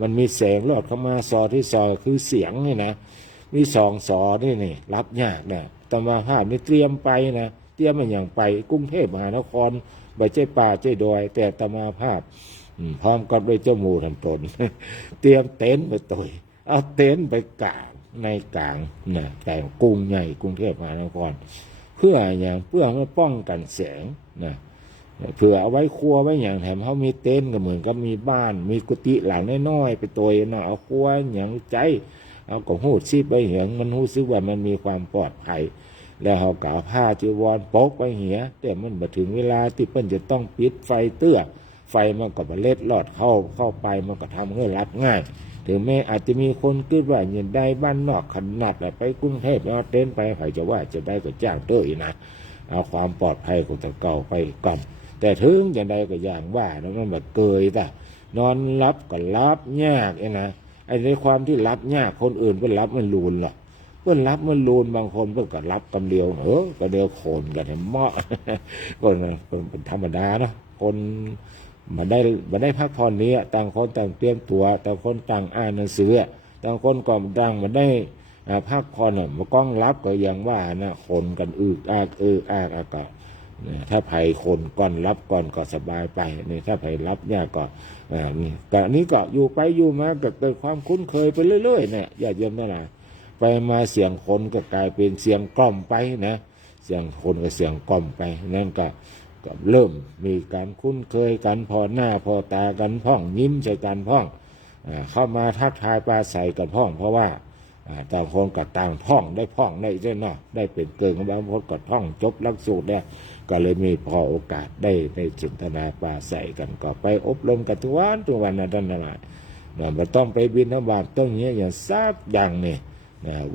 มันมีแสงลอดเข้ามาสอที่2คือเสียงนี่นะมี2 สอนี่รับยากนะตมาภาพนี่เตรียมไปนะเตรียมมันอย่างไปกรุงเทพมหานครไปใจป่าใจดอยแต่ตมาภาพพร้อมกับด้วยเจ้าหมู่ทันตน เตรียมเต็นท์ไปตัวเอาเต็นท์ไปกางในกลางนะแต่กรุงใหญ่กรุงเทพมหานครเพื่อป้องกันแสงนะเพื่อเอาไว้ครัวไว้อย่างแถมเขามีเต็นท์ก็เหมือนกับมีบ้านมีกุฏิหลังน้อยๆไปตัวนะเอาครัวอย่างใจเอาก็หูดซีไปเหียงมันหูซึกว่ามันมีความปลอดภัยแล้วเขากาผ้าจีวรปกไปเหียแต่มันมาถึงเวลาที่เปิ้นจะต้องปิดไฟเตื้อไฟมันก็เล็ดลอดเข้าไปมันก็ทำให้รับง่ายถึงแม้อาจจะมีคนคิดว่าอย่างใดบ้านนอกขนาดไปกรุงเทพเอาเต็นท์ไปใครจะว่าจะได้ก็จ้างเต้ยนะเอาความปลอดภัยของตะเก่าไปก่อนแต่ถึงอย่างใดก็อย่างว่าแล้วมันแบบเกยแต่นอนรับก็รับยากนะไอ้ในความที่รับยากคนอื่นก็รับมันลูนหรอกเพื่อนรับมันลูนบางคนเพื่อนก็รับกำเดียวก็เดียวโขนกันให้เหมาะก็เป็นธรรมดาเนาะคนมาได้พักผ่อนนี้ต่างคนต่างเตรียมตัวต่างคนต่างอ่านหนังสือต่างคนก็ต่างมาได้พักผ่อนมากล้องรับก็อย่างว่านะคนกันอากาถ้าไผ่คนก่อนรับก่อนก็สบายไปนี่ถ้าไผ่รับยากก็นี่แต่นี้ก็อยู่ไปอยู่มาก็เกิดความคุ้นเคยไปเรื่อยๆเนี่ยญาติโยมทั้งหลายไปมาเสียงคนก็กลายเป็นเสียงกล่อมไปนะเสียงคนก็เสียงกล่อมไปนั่นก็เริ่มมีการคุ้นเคยกันพอหน้าพอตากันพ่องยิ้มใจกันพ่องเข้ามาทักทายปราศัยกันพ่องเพราะว่าต่างคนกับต่างพ่องได้เจ้าเนาะได้เป็นเกินของบางคนก็พ่องจบหลักสูตรเนี่ยก็เลยมีพอโอกาสได้สนทนาปราศัยกันก็ไปอบรมกันทุกวันนะท่านทั้งหลายมันต้องไปบิณฑบาตต้องอย่างซักอย่างนี่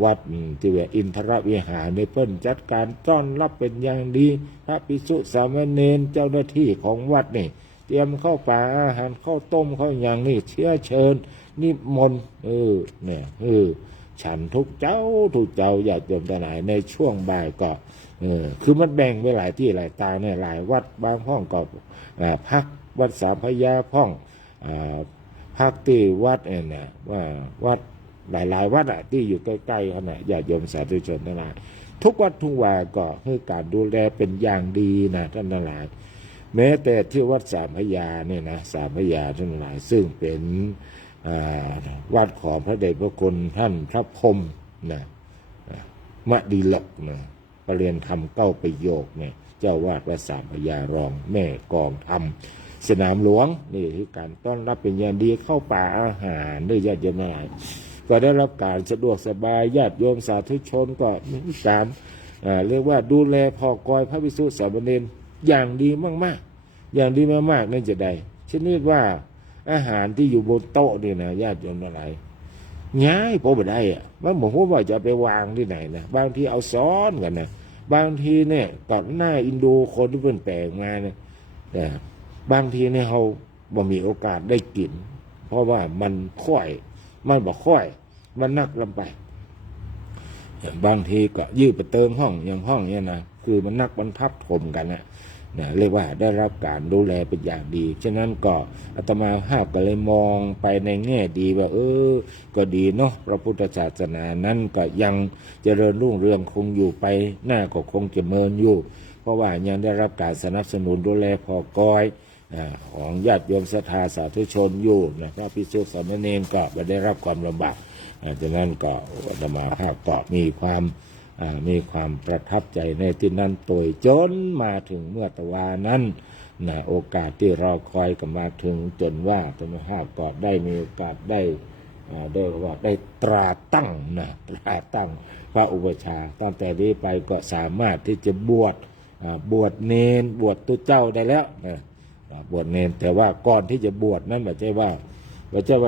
วัดที่ว่าอินทรวิหารในเพิ่นจัดการต้อนรับเป็นอย่างดีพระภิกษุสามเณรเจ้าหน้าที่ของวัดนี่เตรียมข้าวปลาอาหารข้าวต้มข้าวอย่างนี่เชื้อเชิญนิมนต์ฉันทุกเจ้าญาติโยมทั้งหลายในช่วงบ่ายก็คือมันแบ่งไปหลายที่หลายตาเนี่ยหลายวัดบางห้องก็พักวัดสามพญาพ่องพักที่วัดเนี่ยว่าวัดหลายวัดที่อยู่ใกล้ๆเขาเนี่ยญาติโยมสาธุชนทั้งหลายทุกวัดทุกวาก็ให้การดูแลเป็นอย่างดีนะท่านทั้งหลายแม้แต่ที่วัดสามพญาเนี่ยนะสามพญาท่านทั้งหลายซึ่งเป็นวัดของพระเดชพระคุณท่านพระพรหมนะมะดีหลกนะประเรียนธรรม9 ประโยคเนี่ยเจ้าวาดวัดสามพญารองแม่กองธรรมสนามหลวงนี่คือการต้อนรับเป็นอย่างดีเข้าป่าอาหารด้วยญาติโยมทั้งหลายก็ได้รับการสะดวกสบายญาติโยมสาธุชนก็มีการเรียกว่าดูแลพอกอยพระภิกษุสามเณรอย่างดีมากๆอย่างดีมากๆนั่นจะได้ชนิดว่าอาหารที่อยู่บนโต๊ะนี่นะญาติโยมทั้งหลายง่ายพอไม่ได้ว่าผมว่าจะไปวางที่ไหนนะบางทีเอาซ้อนกันนะบางทีเนี่ยตอนหน้าอินโดคนที่เป็นแปลงมาเนี่ยแต่บางทีเนี่ยเขาบ่มีโอกาสได้กินเพราะว่ามันค่อยมันบอกค่อยมันนักลำไปบางทีก็ยืดไปเติมห้องอย่างห้องเนี่ยนะคือมันนักมันทับถมกัน นะเรียกว่าได้รับการดูแลเป็นอย่างดีฉะนั้นก็อาตมาภาพก็เลยมองไปในแง่ดีว่าก็ดีเนาะพระพุทธศาสนานั้นก็ยังเจริญรุ่งเรืองคงอยู่ไปหน้าก็คงจะเมินอยู่เพราะว่ายังได้รับการสนับสนุนดูแลพอกอยของญาติโยมศรัทธาสาธุชนอยู่นะพระภิกษุสามเณรก็ไม่ได้รับความลำบากฉะนั้นก็อาตมาภาพก็มีความประทับใจในที่นั้นตัวจนมาถึงเมื่อตะวานั้นนะโอกาสที่เราคอยก็มาถึงจนว่าอาตมาภาพก็ได้มีโอกาสได้ตราตั้งพระอุปชาตั้งแต่นี้ไปก็สามารถที่จะบวชเนนบวชตุเจ้าได้แล้วนะบวชเนนแต่ว่าก่อนที่จะบวชนั้นไม่ใช่ว่า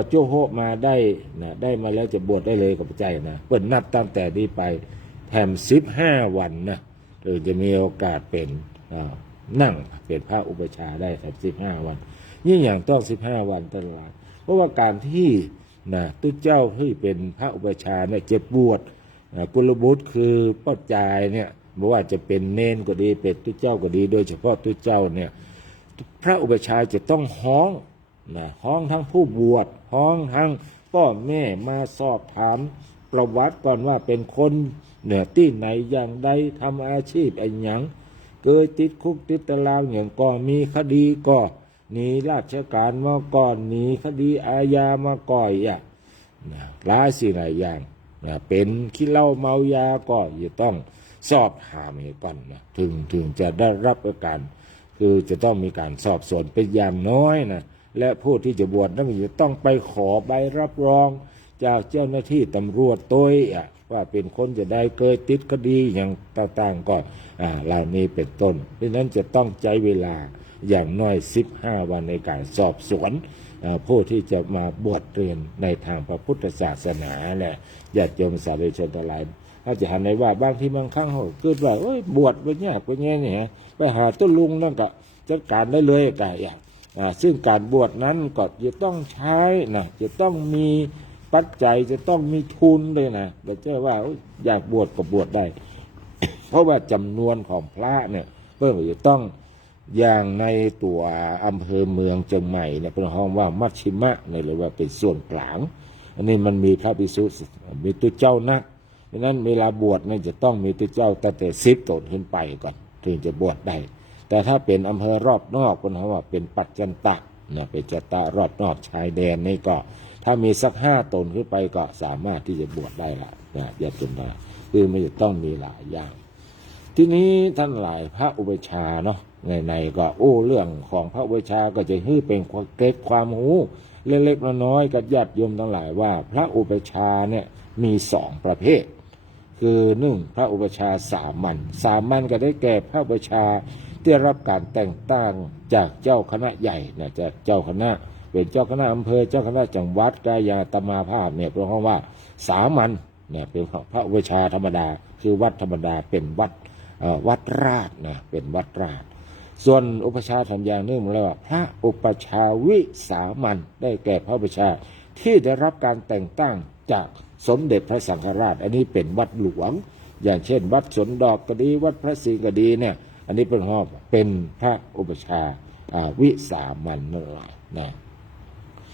โจ้โฮมาได้นะได้มาแล้วจะบวชได้เลยกับใจนะเปิดนับตั้งแต่นี้ไปแถม15 วันนะจะมีโอกาสเป็นนั่งเป็นพระอุปชาได้แถม15 วันยิ่งอย่างต้อง15 วันตลอดเพราะว่าการที่นะตุเจ้าที่เป็นพระอุปชาเนี่ยจะบวชกุลบุตรคือป้าจายเนี่ยไม่ว่าจะเป็นเนนก็ดีเป็นตุเจ้าก็ดีโดยเฉพาะตุเจ้าเนี่ยพระอุปชาจะต้องฮ้องทั้งผู้บวชฮ้องทั้งพ่อแม่มาสอบถามประวัติก่อนว่าเป็นคนที่ไหนอย่างใดทำอาชีพอะไรอย่างเคยติดคุกติดตารางอย่างก็มีคดีก็หนีราชการมาก่อนหนีคดีอาญามาก่อยหลายสิ่งหลายอย่างเป็นขี้เหล้าเมายาก็จะต้องสอบถามให้ก่อนถึงจะได้รับการคือจะต้องมีการสอบสวนเป็นอย่างน้อยนะและผู้ที่จะบวชนั้นจะต้องไปขอใบรับรองจากเจ้าหน้าที่ตำรวจตัวว่าเป็นคนจะได้เคยติดคดีอย่างต่างๆก็เหล่านี้เป็นต้นดังนั้นจะต้องใช้เวลาอย่างน้อย15 วันในการสอบสวนผู้ที่จะมาบวชเรียนในทางพระพุทธศาสนาแหละญาติโยมสาธุชนทั้งหลายถ้าจะหันในว่าบางที่บางครั้งเขาคิดว่าบวชไปเนี่ยไปแง่เนี่ยไปหาต้นลุงนั่นก็จัดการได้เลยแต่ซึ่งการบวชนั้นก็จะต้องใช้นะจะต้องมีปัจจัยจะต้องมีทุนเลยนะเราจะว่าอยากบวชก็บวชได้ เพราะว่าจำนวนของพระเนี่ยเพิ่มจะต้องอย่างในตัวอำเภอเมืองเชียงใหม่เนี่ยเป็นห้องว่ามัชชิมะเนี่ยหรือว่าเป็นส่วนกลางอันนี้มันมีพระภิกษุมีตุเจ้านักดังนั้นเวลาบวชเนี่ยจะต้องมีตุเจ้าตั้งแต่10 ตนขึ้นไปก่อนถึงจะบวชได้แต่ถ้าเป็นอำเภอรอบนอกเป็นห้องว่าเป็นปัจจันตะนะเป็นจัตตารอบนอกชายแดนนี่ก็ถ้ามีสัก5 ตนขึ้นไปก็สามารถที่จะบวชได้ละอย่าจนได้คือมันจะต้องมีหลายอย่างทีนี้ท่านหลายพระอุปชาเนาะในก็เรื่องของพระอุปชาก็จะให้เป็นเกร็ดความรู้เล็กๆน้อยๆกับญาติโยมทั้งหลายว่าพระอุปชาเนี่ยมี2 ประเภทคือ1พระอุปชาสามัญก็ได้แก่พระอุปชาที่รับการแต่งตั้งจากเจ้าคณะใหญ่นะจากเจ้าคณะเป็นเจ้าคณะอำเภอเจ้าคณะจังหวัดกายาตมาภาพเนี่ยเพราะว่าสามัญเนี่ยเป็นพระอุปชาธรรมดาคือวัดธรรมดาเป็นวัดราชนะเป็นวัดราชส่วนอุปชาธรรมอย่างนึงเรียกว่าพระอุปชาวิสามัญได้แก่พระอุปชาที่ได้รับการแต่งตั้งจากสมเด็จพระสังฆราชอันนี้เป็นวัดหลวงอย่างเช่นวัดสนดอกก็ดีวัดพระศรีก็ดีเนี่ยอันนี้เป็นพระอุปชาวิสามัญนั่นแหละนะ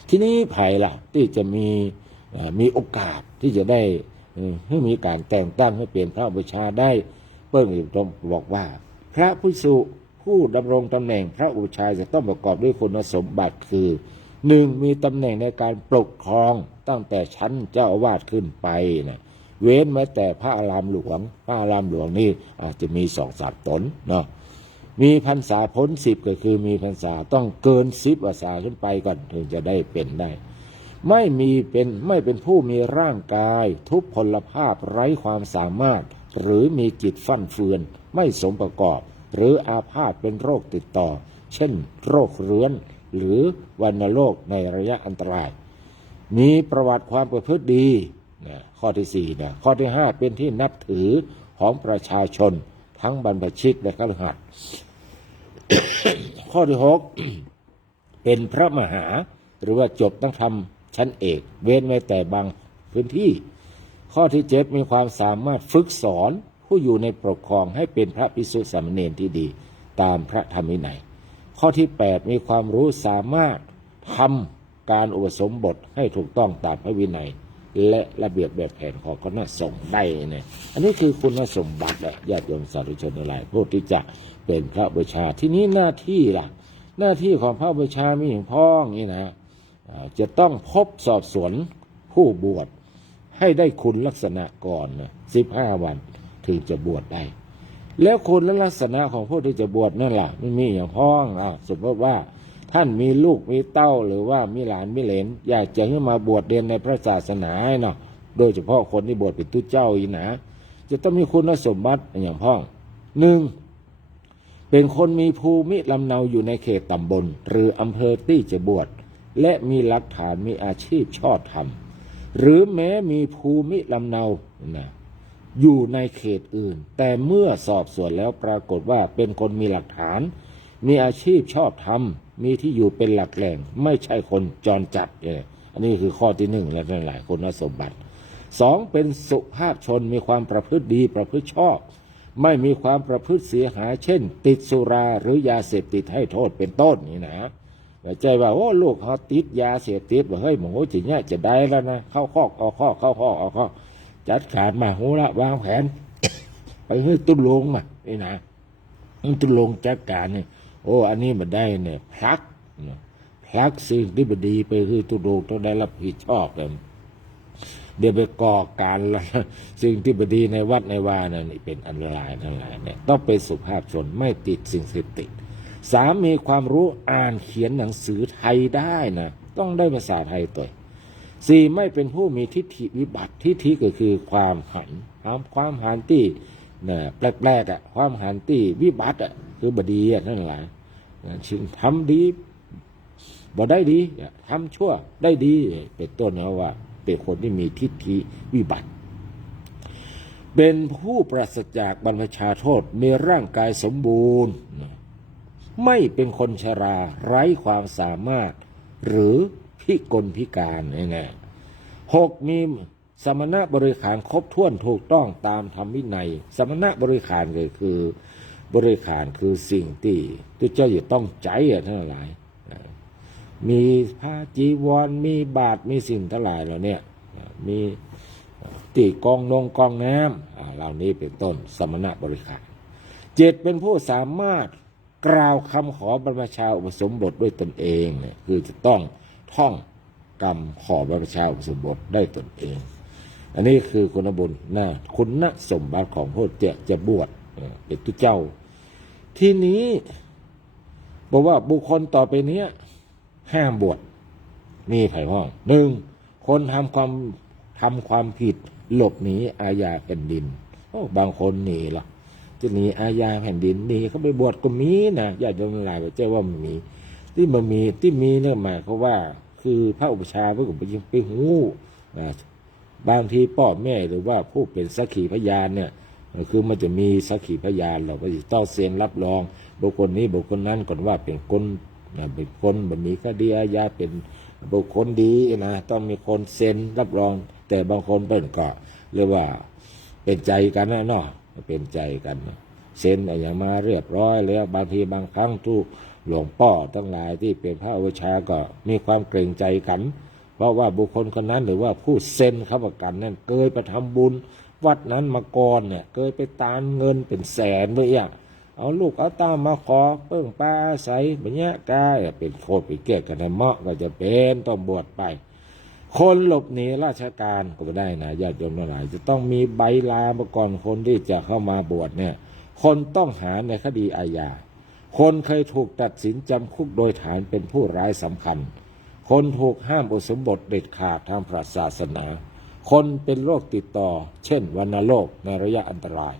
ทีนี้ภายล่ะที่จะมีโอกาสที่จะได้ให้มีการแต่งตั้งให้เป็นพระอุปชาได้เพิ่งต้องบอกว่าพระภิกษุผู้ดำรงตำแหน่งพระอุปชาจะต้องประกอบด้วยคุณสมบัติคือ 1. มีตำแหน่งในการปกครองตั้งแต่ชั้นเจ้าอาวาสขึ้นไปนะเว้นแม้แต่พระอารามหลวงนี่อาจจะมี2-3 ตนเนาะมีพรรษาพ้น10ก็คือมีพรรษาต้องเกิน10 พรรษาขึ้นไปก่อนถึงจะได้เป็นได้ไม่เป็นผู้มีร่างกายทุพพลภาพไร้ความสามารถหรือมีจิตฟั่นเฟือนไม่สมประกอบหรืออาพาธเป็นโรคติดต่อเช่นโรคเรื้อนหรือวัณโรคในระยะอันตรายมีประวัติความประพฤติดีข้อที่4ข้อที่5เป็นที่นับถือของประชาชนทั้งบรรพชิตและคฤหัสถ์ ข้อที่6เป็นพระมหาหรือว่าจบต้องทำชั้นเอกเว้นไว้แต่บางพื้นที่ข้อที่7มีความสามารถฝึกสอนผู้อยู่ในปกครองให้เป็นพระภิกษุสามเณรที่ดี ตามพระธรรมวินัยข้อที่ 8 มีความรู้สามารถทำการอุปสมบทให้ถูกต้องตามพระวินัยและระเบียบแบบแผนของคณะสงฆ์ได้เนี่ยอันนี้คือคุณสมบัติและญาติโยมสาธุชนทั้งหลายผู้ที่จะเป็นพระอุปัชฌาย์ที่นี้หน้าที่ล่ะหน้าที่ของพระอุปัชฌาย์มีอย่างพ้องนี่นะจะต้องพบสอบสวนผู้บวชให้ได้คุณลักษณะก่อนนะ15 วันถึงจะบวชได้แล้วคุณและลักษณะของผู้ที่จะบวชนั่นล่ะมันมีอย่างพ้องสมมติว่าท่านมีลูกมีเต้าหรือว่ามีหลานมีเหลนอยากจะให้มาบวชเรียนในพระศาสนาเนาะโดยเฉพาะคนที่บวชเป็นตุเจ้าอีนะจะต้องมีคุณสมบัติอย่างพ้อง 1. เป็นคนมีภูมิลำเนาอยู่ในเขตตำบลหรืออำเภอที่จะบวชและมีหลักฐานมีอาชีพชอบธรรมหรือแม้มีภูมิลำเนานะอยู่ในเขตอื่นแต่เมื่อสอบสวนแล้วปรากฏว่าเป็นคนมีหลักฐานมีอาชีพชอบธรรมมีที่อยู่เป็นหลักแหล่งไม่ใช่คนจรจัดอันนี้คือข้อที่ 1และหลายคุณสมบัติ 2. เป็นสุภาพชนมีความประพฤติดีประพฤติชอบไม่มีความประพฤติเสียหายเช่นติดสุราหรือยาเสพติดให้โทษเป็นต้นนี่นะใจว่าโอ้ลูกเขาติดยาเสพติดว่าเฮ้ยหมูจีเนี่ยจะได้แล้วนะเข้าข้อเอาข้อเข้าข้อเอาข้อจัดการมาหูละวางแผน ไปเฮ้ยตุ้นลงมานี่นะตุ้นลงจัดการเนี่ยโอ้อันนี้มันได้เนี่ยพลักสิ่งที่บดีไปคือตุ้นลงต้องได้รับผิดชอบเลยเดี๋ยวไปก่อการสิ่งที่บดีในวัดในวานั่นนี่เป็นอันตรายทั้งหลายเนี่ยต้องเป็นสุภาพชนไม่ติดสิ่งเสพติด 3. มีความรู้อ่านเขียนหนังสือไทยได้นะต้องได้ภาษาไทยตัว 4. ไม่เป็นผู้มีทิฏฐิวิบัติทิฏฐิก็คือความหันที่เนี่ยแปลกๆความหันที่วิบัติคือบดีนั่นแหละชิงทำดีบ่ได้ดีทำชั่วได้ดีเป็นต้นนะว่าเป็นคนที่มีทิฏฐิวิบัติเป็นผู้ปราศจากบรรพชาโทษมีร่างกายสมบูรณ์ไม่เป็นคนชราไร้ความสามารถหรือพิกลพิการแน่ 6. มีสมณะบริขารครบถ้วนถูกต้องตามธรรมวินัยสมณะบริขารก็คือบริขารคือสิ่งที่ทุกเจ้าจะต้องใจทั้งหลายมีผ้าจีวรมีบาตรมีสิ่งทั้งหลายเหล่านี้มีตีกองน้ำเหล่านี้เป็นต้นสมณะบริขาร 7. เป็นผู้สามารถกล่าวคำขอบรรพชาอุปสมบทด้วยตนเองเนี่ยคือจะต้องท่องกรรมขอบรรพชาอุปสมบทได้ตนเองอันนี้คือคุณบุญนะคุณสมบัติของผู้จะบวชเป็นตุเจ้าที่นี้บอกว่าบุคคลต่อไปนี้ห้ามบวชมีไผ่ห้อง 1. คนทำความผิดหลบหนีอาญาแผ่นดินบางคนหนีหรอจะหนีอาญาแผ่นดินหนีเขาไปบวชก็มีนะญาติโยมหลายเจ้าว่ามันมีที่มีเนี่ยหมายเขาว่าคือพระอุปชฌาย์เพื่อไปหูนะบางทีพ่อแม่หรือว่าผู้เป็นสักขีพยานเนี่ยคือมันจะมีสักขีพยานเราก็จะต้องเซ็นรับรองบุคคลนี้บุคคลนั้นก่อนว่าเป็นคนเป็นคนแบบมีคดีอาญาเป็นบุคคลดีนะต้องมีคนเซ็นรับรองแต่บางคนเป็นก็เรียกว่าเป็นใจกันนะเนาะเป็นใจกันเซ็นอย่างมาเรียบร้อยแล้วบางทีบางครั้งทุกหลวงพ่อทั้งหลายที่เป็นพระอุปชฌาย์ก็มีความเกรงใจกันเพราะว่าบุคคลคนนั้นหรือว่าผู้เซ็นค้ำประกันนั้นเคยไปทำบุญวัดนั้นมาก่อนเนี่ยเคยไปตานเงินเป็นแสนเลยเอาลูกเอาตามมาขอเพิ่งป้าใส่แบบนี้กายเป็นโคตรไปเกลียดกันในเหมาะก็จะเป็นต้องบวชไปคนหลบหนีราชการก็ไม่ได้นะญาติโยมทั้งหลายจะต้องมีใบลามาก่อนคนที่จะเข้ามาบวชเนี่ยคนต้องหาในคดีอาญาคนเคยถูกตัดสินจำคุกโดยฐานเป็นผู้ร้ายสำคัญคนถูกห้ามอุปสมบทเด็ดขาดทางศาสนาคนเป็นโรคติดต่อเช่นวัณโรคในระยะอันตราย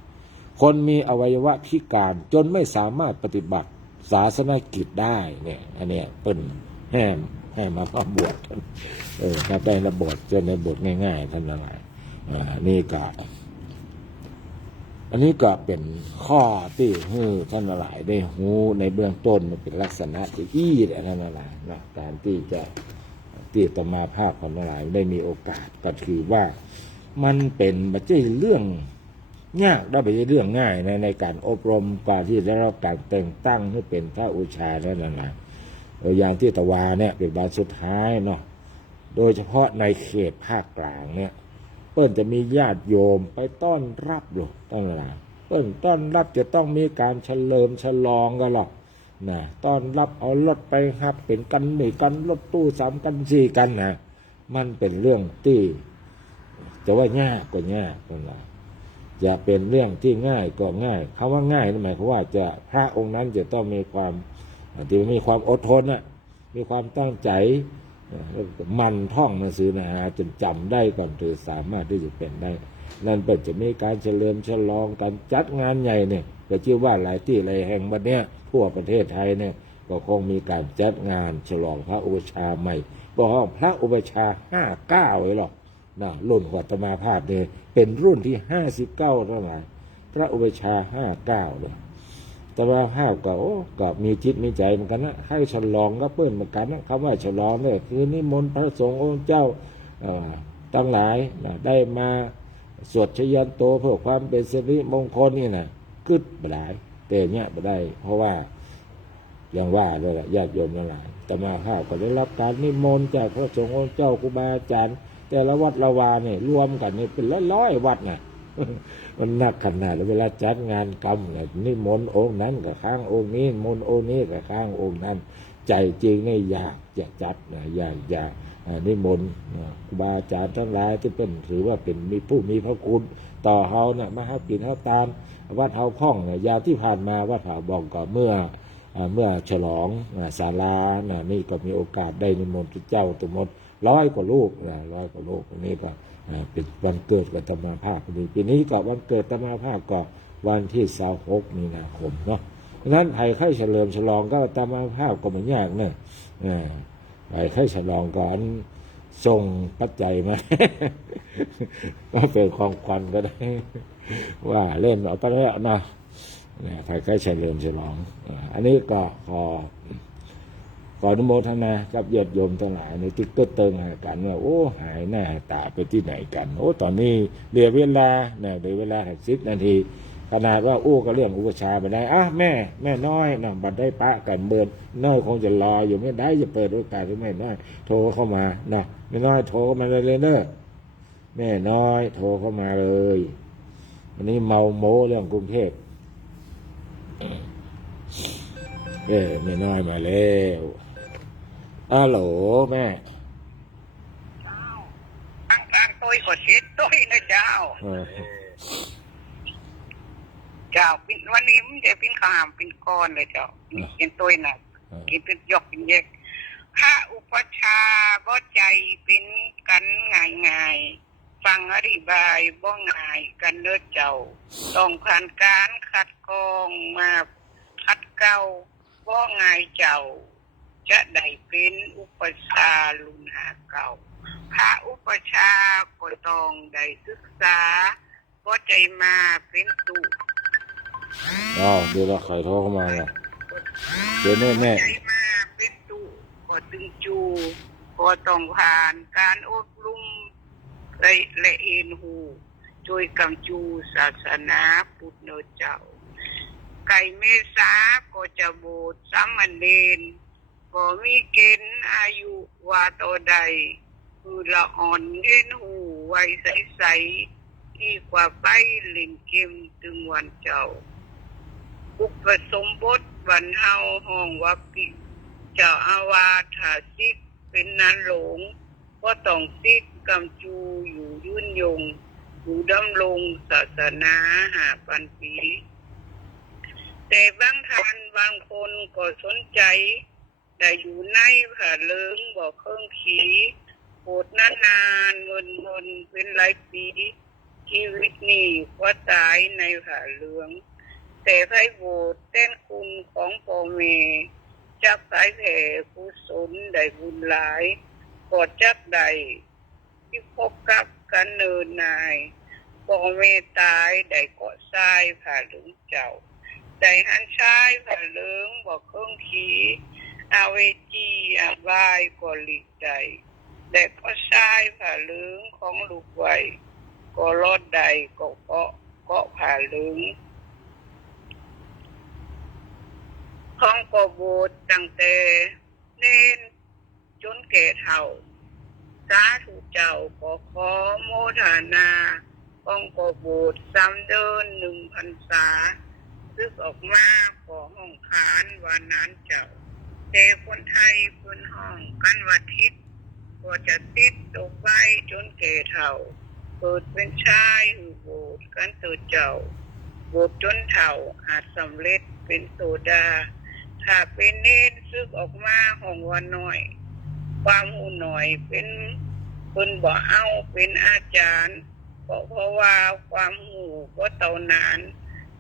คนมีอวัยวะพิการจนไม่สามารถปฏิบัติศาสนกิจได้เนี่ยอันนี้เป็นให้มาเข้าบวชถ้าเป็นระบทจะในบทง่ายๆท่านทั้งหลายนี่ก็อันนี้ก็เป็นข้อที่ท่านทั้งหลายได้หูในเบื้องต้นมันเป็นลักษณะที่ท่านทั้งหลายนะการที่จะต่อมาภาคของทั้งหลายได้มีโอกาสก็คือว่ามันเป็นไม่ใช่เรื่อง ยากได้ไปเรื่องง่ายในการอบรมกว่าที่ได้รับการแต่งตั้งให้เป็นพระอุชานั่นแหละอย่างที่ตะวาเนี่ยเป็นบาสุดท้ายเนาะโดยเฉพาะในเขตภาคกลางเนี่ยเปิ้นจะมีญาติโยมไปต้อนรับหรอกตั้งหลายเปิ้นต้อนรับจะต้องมีการเฉลิมฉลองกันหรอกนะต้อนรับเอารถไปฮับเป็นกันหนึ่งกันรถตู้สามกันสี่กันนะมันเป็นเรื่องที่จะว่ายากก็ยากตั้งหลายจะเป็นเรื่องที่ง่ายก็ง่ายคำว่าง่ายนั่นหมายความว่าจะพระองค์นั้นจะต้องมีความที่มีความอดทนนะมีความตั้งใจมันท่องหนังสือนะฮะจนจำได้ก่อนถึงสามารถที่จะเป็นได้นั่นเป็นจะมีการเฉลิมฉลองการจัดงานใหญ่เนี่ยก็ชื่อว่าหลายที่หลายแห่งวันนี้ทั่วประเทศไทยเนี่ยก็คงมีการจัดงานฉลองพระอุปชาใหม่บอกว่าพระอุปชา59ไว้หรอกนะรุ่นของอาตมาภาพเนี่ยเป็นรุ่นที่59เท่าไหร่พระอุปชา59เลยแต่ว่าภาพก็มีจิตมีใจเหมือนกันนะให้ฉลองก็เปิ้นเหมือนกันนะคำว่าฉลองเนี่ยคือนิมนต์พระสงฆ์องค์เจ้าตั้งหลายนะได้มาสวดชยันโตเพื่อความเป็นสิริมงคลนี่นะกึดบ่ได้แต่เนี่ยบ่ได้เพราะว่าอย่างว่าเลยล่ะญาติโยมทั้งหลายอาตมาภาพก็ได้รับการนิมนต์จากพระสงฆ์องค์เจ้าครูบาอาจารย์แต่ละวัดละวาเนี่ยรวมกันนี่เป็นร้อยวัดนะมันหนักขนาดเวลาจัดงานกรรมเนี่ยนิมนต์องค์นั้นกับข้างองค์นี้มนต์องค์นี้กับข้างองค์นั้นใจจริงนี่อยากจะจัดนะอยากนิมนต์ครูบาอาจารย์ทั้งหลายที่เป็นถือว่าเป็นมีผู้มีพระคุณต่อเฮานะมาหากินเฮาตามวัดเฮาพ่องเนี่ยยาที่ผ่านมาวัดเฮาบอกก็เมื่อฉลองศาลานี่ก็มีโอกาสได้นิมนต์เจ้าตัวหมด100 กว่าลูก100 กว่าลูกนี่ก็เป็นวันเกิดกับอาตมาภาพปีนี้ก็วันเกิดอาตมาภาพก็วันที่26 มีนาคมเนาะเพราะนั้นไผ่ไข่เฉลิมฉลองก็อาตมาภาพก็ไม่ยากเนี่ยไผ่ไข่ฉลองก่อนส่งปัจจัยมาก็เป็นของขวัญก็ได้ว่าเล่นเอาไปแล้วนะไผ่ไข่เฉลิมฉลองอันนี้ก็ขออนุโมทนากับญาติโยมทั้งหลายในที่เติมหากันว่าโอ้หายหน้าหายตาไปที่ไหนกันโอ้ตอนนี้เหลือเวลาเนี่ยเหลือเวลา10 นาทีขนาดว่าก็เรื่องอุปชาไปได้แม่น้อยนะบัดได้ปะกันเบิร์นน้อยคงจะรออยู่ไม่ได้จะเปิดโอกาสให้แม่น้อยโทรเข้ามาเนาะแม่น้อยโทรเข้ามาเลยเนอะแม่น้อยโทรเข้ามาเลยวันนี้เมาโม้เรื่องกรุงเทพแม่น้อยมาแล้วฮัลโหลแม่ตั้งตัวก็ชิดตัวนะเจ้าวันนี้มันจะเป็นข้ามเป็นก้อนเลยเจ้าเป็นตัวน่ะกินเป็นยกเป็นเยกข้าอุปชาบ่ใจเป็นกันง่ายฟังอธิบายบ่ง่ายกันเด้อเจ้าต้องผ่านการคัดกรองมาคัดเก่าบ่ง่ายเจ้าจะได้เป็นอุปชารุ่นเก่าพระอุปชาก็ต้องได้ศึกษาบ่ใจมาเป็นตุเดี๋ยวเราใครโทรเข้ามาเนี่ยเดี๋ยวแม่ใจมาเป็นตุก็ตึงจูก็ต้องผ่านการอบรมและเอ็นหูโดยกำจูศาสนาพุทธเจ้าไก่เมษาก็จะโบสถ์สามเณรก็มีเกณฑ์อายุว่าต่อใดคือละอ่อนเห็นหูไว้ใสๆดีกว่าไปเล่นเกมถึงวันเจ้าอุปสมบทวันเฮาห้องว่าปิเจ้าอาวาสสิกเป็นนันหลงก็ต้องสิกกำจูอยู่ยืนยงอยู่ดำรงศาสนา5,000 ปีแต่บางท่านบางคนก็สนใจได้อยู่ในผ้าเหลืองบอกเครื่องขีโหดนานๆเงินเป็นหลายปีชีวิตนี้ก็ตายในผ้าเหลืองแต่ไพ่โบสถ์เต้นคุณของพ่อแม่จักสายแผ่กุศลได้บุญหลายกอดจักใดที่พบกับกันเนินนายพ่อแม่ตายได้เกาะทรายผ้าเหลืองเจ้าได้หันชายผ้าเหลืองบอกเครื่องขีอาเวจีอาบายก็หลีกใจแต่ก็ชายผ้าเหลืองของลูกไว้ก็รอดใดก็เพราะ เกาะผาลึงข้องก็โบสถ์ตั้งแต่เน้นจนแก่เฒ่าสาธุเจ้าก็ขอโมทนาข้องก็โบสถ์ซ้ำเดิน1 พรรษาซึกออกมาก็ห้องขานว่านั้นเจ้าแต่คนไทยเพิ่นห้องกันว่าทิศก็จะติดตกไปจนแก่เฒ่าเกิดเป็นชายหือโบสถ์กันตัวเจ้าโบสถ์จนเฒ่าอาจสำเร็จเป็นโสดาถ้าเป็นเนรซึกออกมาห้องว่าน้อยความหูหน่อยเป็นเพิ่นบ่เอาเป็นอาจารย์เพราะว่าความหูบ่เต่านาน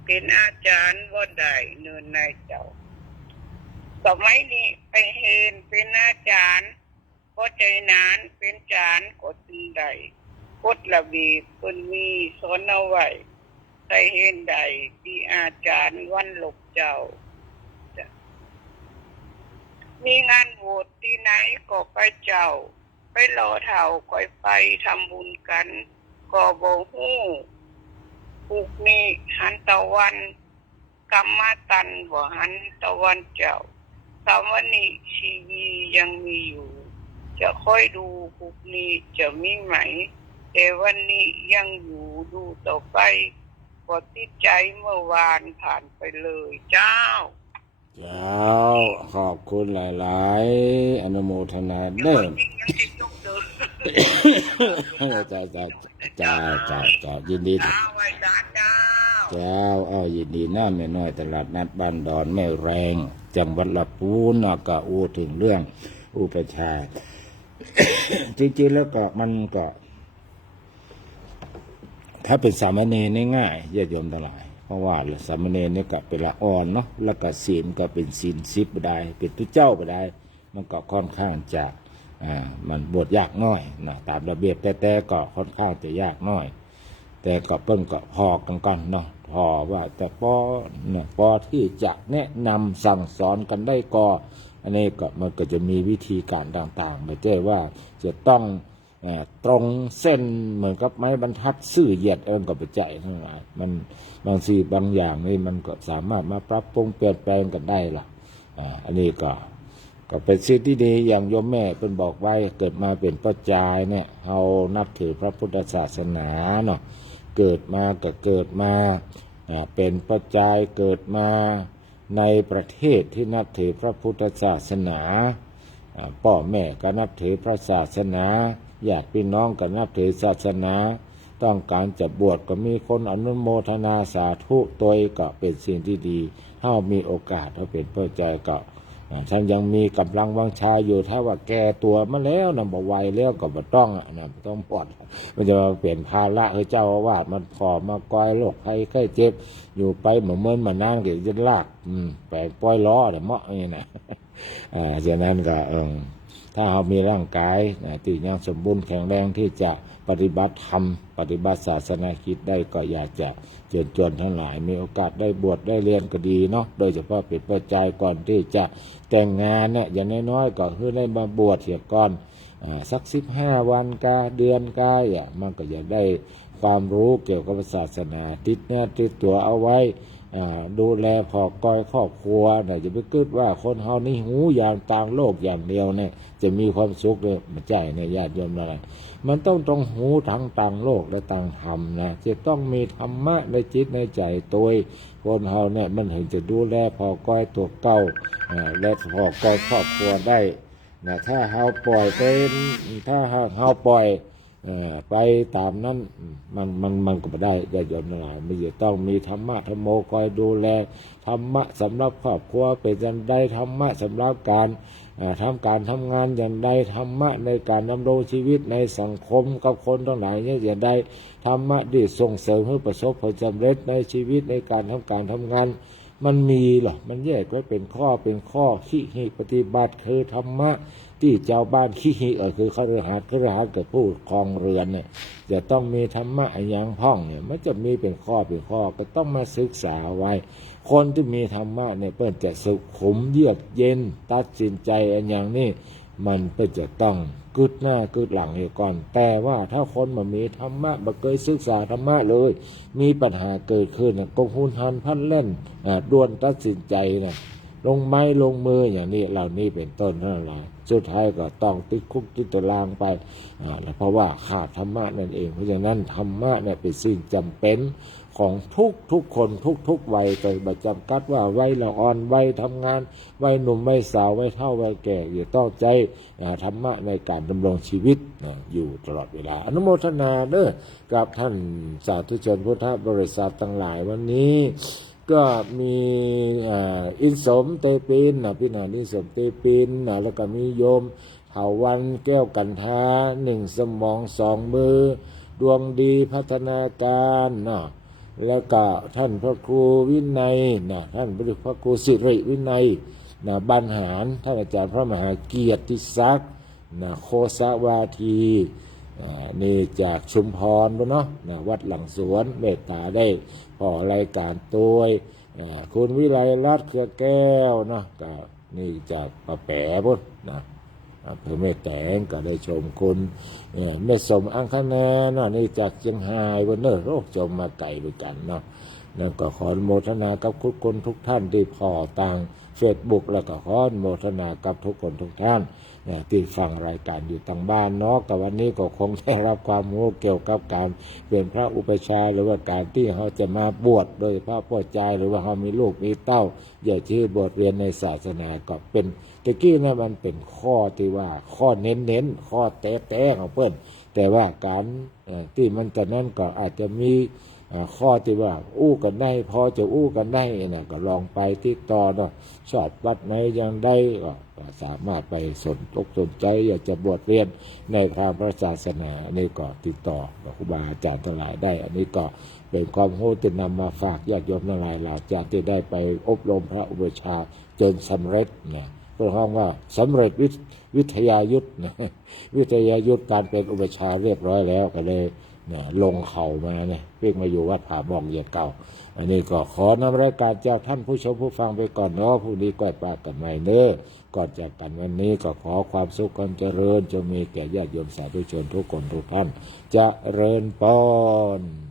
เป็นอาจารย์บ่ได้เนินในเจ้าสมัยนี้ไปเห็นเป็นอาจารย์ก็ใจนานเป็นจานก็ตึงใดกฎระเบียบเพิ่นมีสอนเอาไว้ใส่เห็นใดที่อาจารย์วันหลบเจ้ามีงานโหวตที่ไหนก็ไปเจ้าไปรอเฒ่าค่อยไปทำบุญกันก็บ่ฮู้ปุกนี้หันตะวันกรรมตันบ่หันตะวันเจ้าสามวันนี้ชีวียังมีอยู่จะค่อยดูปุกนี้จะมีไหมแต่วันนี้ยังอยู่ดูต่อไปก็ติดใจเมื่อวานผ่านไปเลยเจ้า เจ้าขอบคุณหลายๆอนุโมทนาเด้อจ้ายินดีเจ้ายินดีหน้าแม่น้อยตลาดนัดบ้านดอนแม่แรงจังหวัดลำพูนก็อู้ถึงเรื่องอุปชา จริงๆแล้วก็มันก็ถ้าเป็นสามเณรง่ายๆญาติโยมทั้งหลายเพราะว่าสามเณรนี่ก็เป็นละอ่อนเนาะแล้วก็ศีลก็เป็นศีล10บ่ได้เป็นตุเจ้าบ่ได้มันก็ค่อนข้างจะมันบวชยากน้อยนะตามระเบียบแต่ก็ค่อนข้างจะยากน้อยแต่ก็เพิ่งก็พอกันเนาะพอว่าแต่พอที่จะแนะนำสั่งสอนกันได้ก็อันนี้ก็มันก็จะมีวิธีการต่างๆไม่ใช่ว่าจะต้องตรงเส้นเหมือนกับไม้บรรทัดซื่อเหยียดกับปัจจัยทั้งหลายมันบางสิ่งบางอย่างนี่มันก็สามารถมาปรับปรุงเปลี่ยนแปลงกันได้ล่ะอันนี้ก็เป็นสิ่งที่ดีอย่างโยมแม่เป็นบอกไว้เกิดมาเป็นพระจายเนี่ยเรานับถือพระพุทธศาสนาเนาะเกิดมาก็เกิดมาเป็นพระจายเกิดมาในประเทศที่นับถือพระพุทธศาสนาพ่อแม่ก็นับถือพระศาสนาญาติพี่น้องก็นับถือศาสนาต้องการจะบวชก็มีคนอนุโมทนาสาธุตัวก็เป็นสิ่งที่ดีถ้ามีโอกาสถ้าเป็นพระจายก็ท่านยังมีกำลังวังชาอยู่ถ้าว่าแก่ตัวมาแล้วนะบ่ไหวแล้วก็บ่ต้องต้องปลอดมันจะเปลี่ยนภาระให้เจ้าอาวาสมันพอมาก้อยโรคภัยไข้เจ็บอยู่ไปเหมือนมานางเดี๋ยวจะลากแปลงปล่อยล้อเดี๋ยวเหมาะนี่นะฉะนั้นก็ถ้าเรามีร่างกายที่ยังสมบูรณ์แข็งแรงที่จะปฏิบัติธรรมปฏิบัติศาสนาคิดได้ก็อยากจะเชิญชวนทั้งหลายมีโอกาสได้บวชได้เรียนก็ดีเนาะโดยเฉพาะเป็นปัจจัยก่อนที่จะแต่งงานเนี่ยอย่างน้อยๆก็คือได้มาบวชเสียก่อนสัก15 วันกาเดือนกามันก็จะได้ความรู้เกี่ยวกับศาสนาติดเนื้อติดตัวเอาไว้ดูแลพอก้อยครอบครัวจะไปคิดว่าคนเฮานี่หูอย่างต่างโลกอย่างเดียวเนี่ยจะมีความสุขเลยมันใจเนี่ยญาติโยมอะไรมันต้องหูทั้งต่างโลกและต่างธรรมนะจะต้องมีธรรมะในจิตในใจตัวคนเฮาเนี่ยมันถึงจะดูแลพอก้อยตัวเก่าและพอก้อยครอบครัวได้นะถ้าเฮาปล่อยเป็นถ้าเฮาปล่อยไปตามนั้นมันก็ไม่ได้ญาติโยมทั้งหลายมันจะต้องมีธรรมะธรรมโมคอยดูแลธรรมะสำหรับครอบครัวเป็นอย่างใดธรรมะสำหรับการทำงานอย่างใดธรรมะในการดำรงชีวิตในสังคมกับคนทั้งหลายเนี่ยอย่างใดธรรมะที่ส่งเสริมให้ประสบผลสำเร็จในชีวิตในการทำงานมันมีหรอมันแยกไว้เป็นข้อขี้หิปฏิบัติคือธรรมะที่เจ้าบ้านขี้หิคือคฤหัสถ์กับผู้ครองเรือนเนี่ยจะต้องมีธรรมะอย่างพ้องเนี่ยมันจะมีเป็นข้อก็ต้องมาศึกษาไว้คนที่มีธรรมะเนี่ยเปิ้นจะสุขุมเยือกเย็นตัดสินใจอย่างนี้ มันเป็นจะต้องกึดหน้ากึดหลังอยู่ก่อนแต่ว่าถ้าคนมามีธรรมะบ่เคยศึกษาธรรมะเลยมีปัญหาเกิดขึ้นก็หุนหันพลันแล่นด่วนตัดสินใจลงไม้ลงมืออย่างนี้เหล่านี้เป็นต้นนั่นแหละสุดท้ายก็ต้องติดคุกติดตารางไปเพราะว่าขาดธรรมะนั่นเองเพราะฉะนั้นธรรมะเนี่ยเป็นสิ่งจำเป็นของทุกคนทุกวัยแต่ไม่จำกัดว่าวัยละอ่อนวัยทำงานวัยหนุ่มวัยสาววัยเฒ่าวัยแก่อย่าต้องใจธรรมะในการดำรงชีวิตอยู่ตลอดเวลาอนุโมทนาเด้อกับท่านสาธุชนพุทธบริษัททั้งหลายวันนี้ก็มีอินสมเตปินพี่นาอินสมเตปินแล้วก็มีโยมเถาวันแก้วกันทา1 สมอง 2 มือดวงดีพัฒนาการแล้วก็ท่านพระครูวินัยท่านพระครูสิริวินัยบรรหารท่านอาจารย์พระมหาเกียรติศักดิ์โคสวาทีนี่จากชุมพรเนาะวัดหลังสวนเมตตาได้พอรายการตัวคุณวิไลรัตน์เครือแก้วก็นี่จากปะแปะพุ่นเพื่อแม่แตงก็ได้ชมคุณแม่สมอังคณานี่จากเชียงรายวันเนอโรคจมมาไก่ด้วยกันแล้วก็ขออนุโมทนากับคนทุกท่านที่พอต่างเฟซบุ๊กแล้วก็ขออนุโมทนากับทุกคนทุกท่านที่ฟังรายการอยู่ทางบ้านกับวันนี้ก็คงได้รับความรู้เกี่ยวกับการเป็นพระอุปชฌาย์หรือว่าการที่เขาจะมาบวชโดยพระพ่อใจหรือว่าเขามีลูกมีเต้าอยากที่บวชเรียนในศาสนาก็เป็นตะกี้มันเป็นข้อที่ว่าข้อเน้นข้อแต้ของเพิ่นแต่ว่าการที่มันจะนั่นก็อาจจะมีข้อที่ว่าอู้กันได้พอจะอู้กันได้ก็ลองไปติดต่อชอบวัดไหนยังได้ก็สามารถไปสนใจอยากจะบวชเรียนในทางพระศาสนาอันนี้ก็ติดต่อครูบาอาจารย์ทั้งหลายได้อันนี้ก็เป็นความรู้ที่นำมาฝากญาติโยมทั้งหลายจากที่ได้ไปอบรมพระอุปชฌาย์จนสำเร็จเพื่อห้องว่าสำเร็จวิทยายุทธวิทยายุทธการเป็นอุปชฌาย์เรียบร้อยแล้วก็เลยลงเข่ามาเพิ่งมาอยู่วัดผาบ่องเหยียดเก่าอันนี้ก็ขอนำรายการจากท่านผู้ชมผู้ฟังไปก่อนผู้นี้ก้อยปากกันใหม่ก่อนจากกันวันนี้ก็ขอความสุขความเจริญจงมีแก่ญาติโยมสาธุชนทุกคนทุกท่านเจริญพร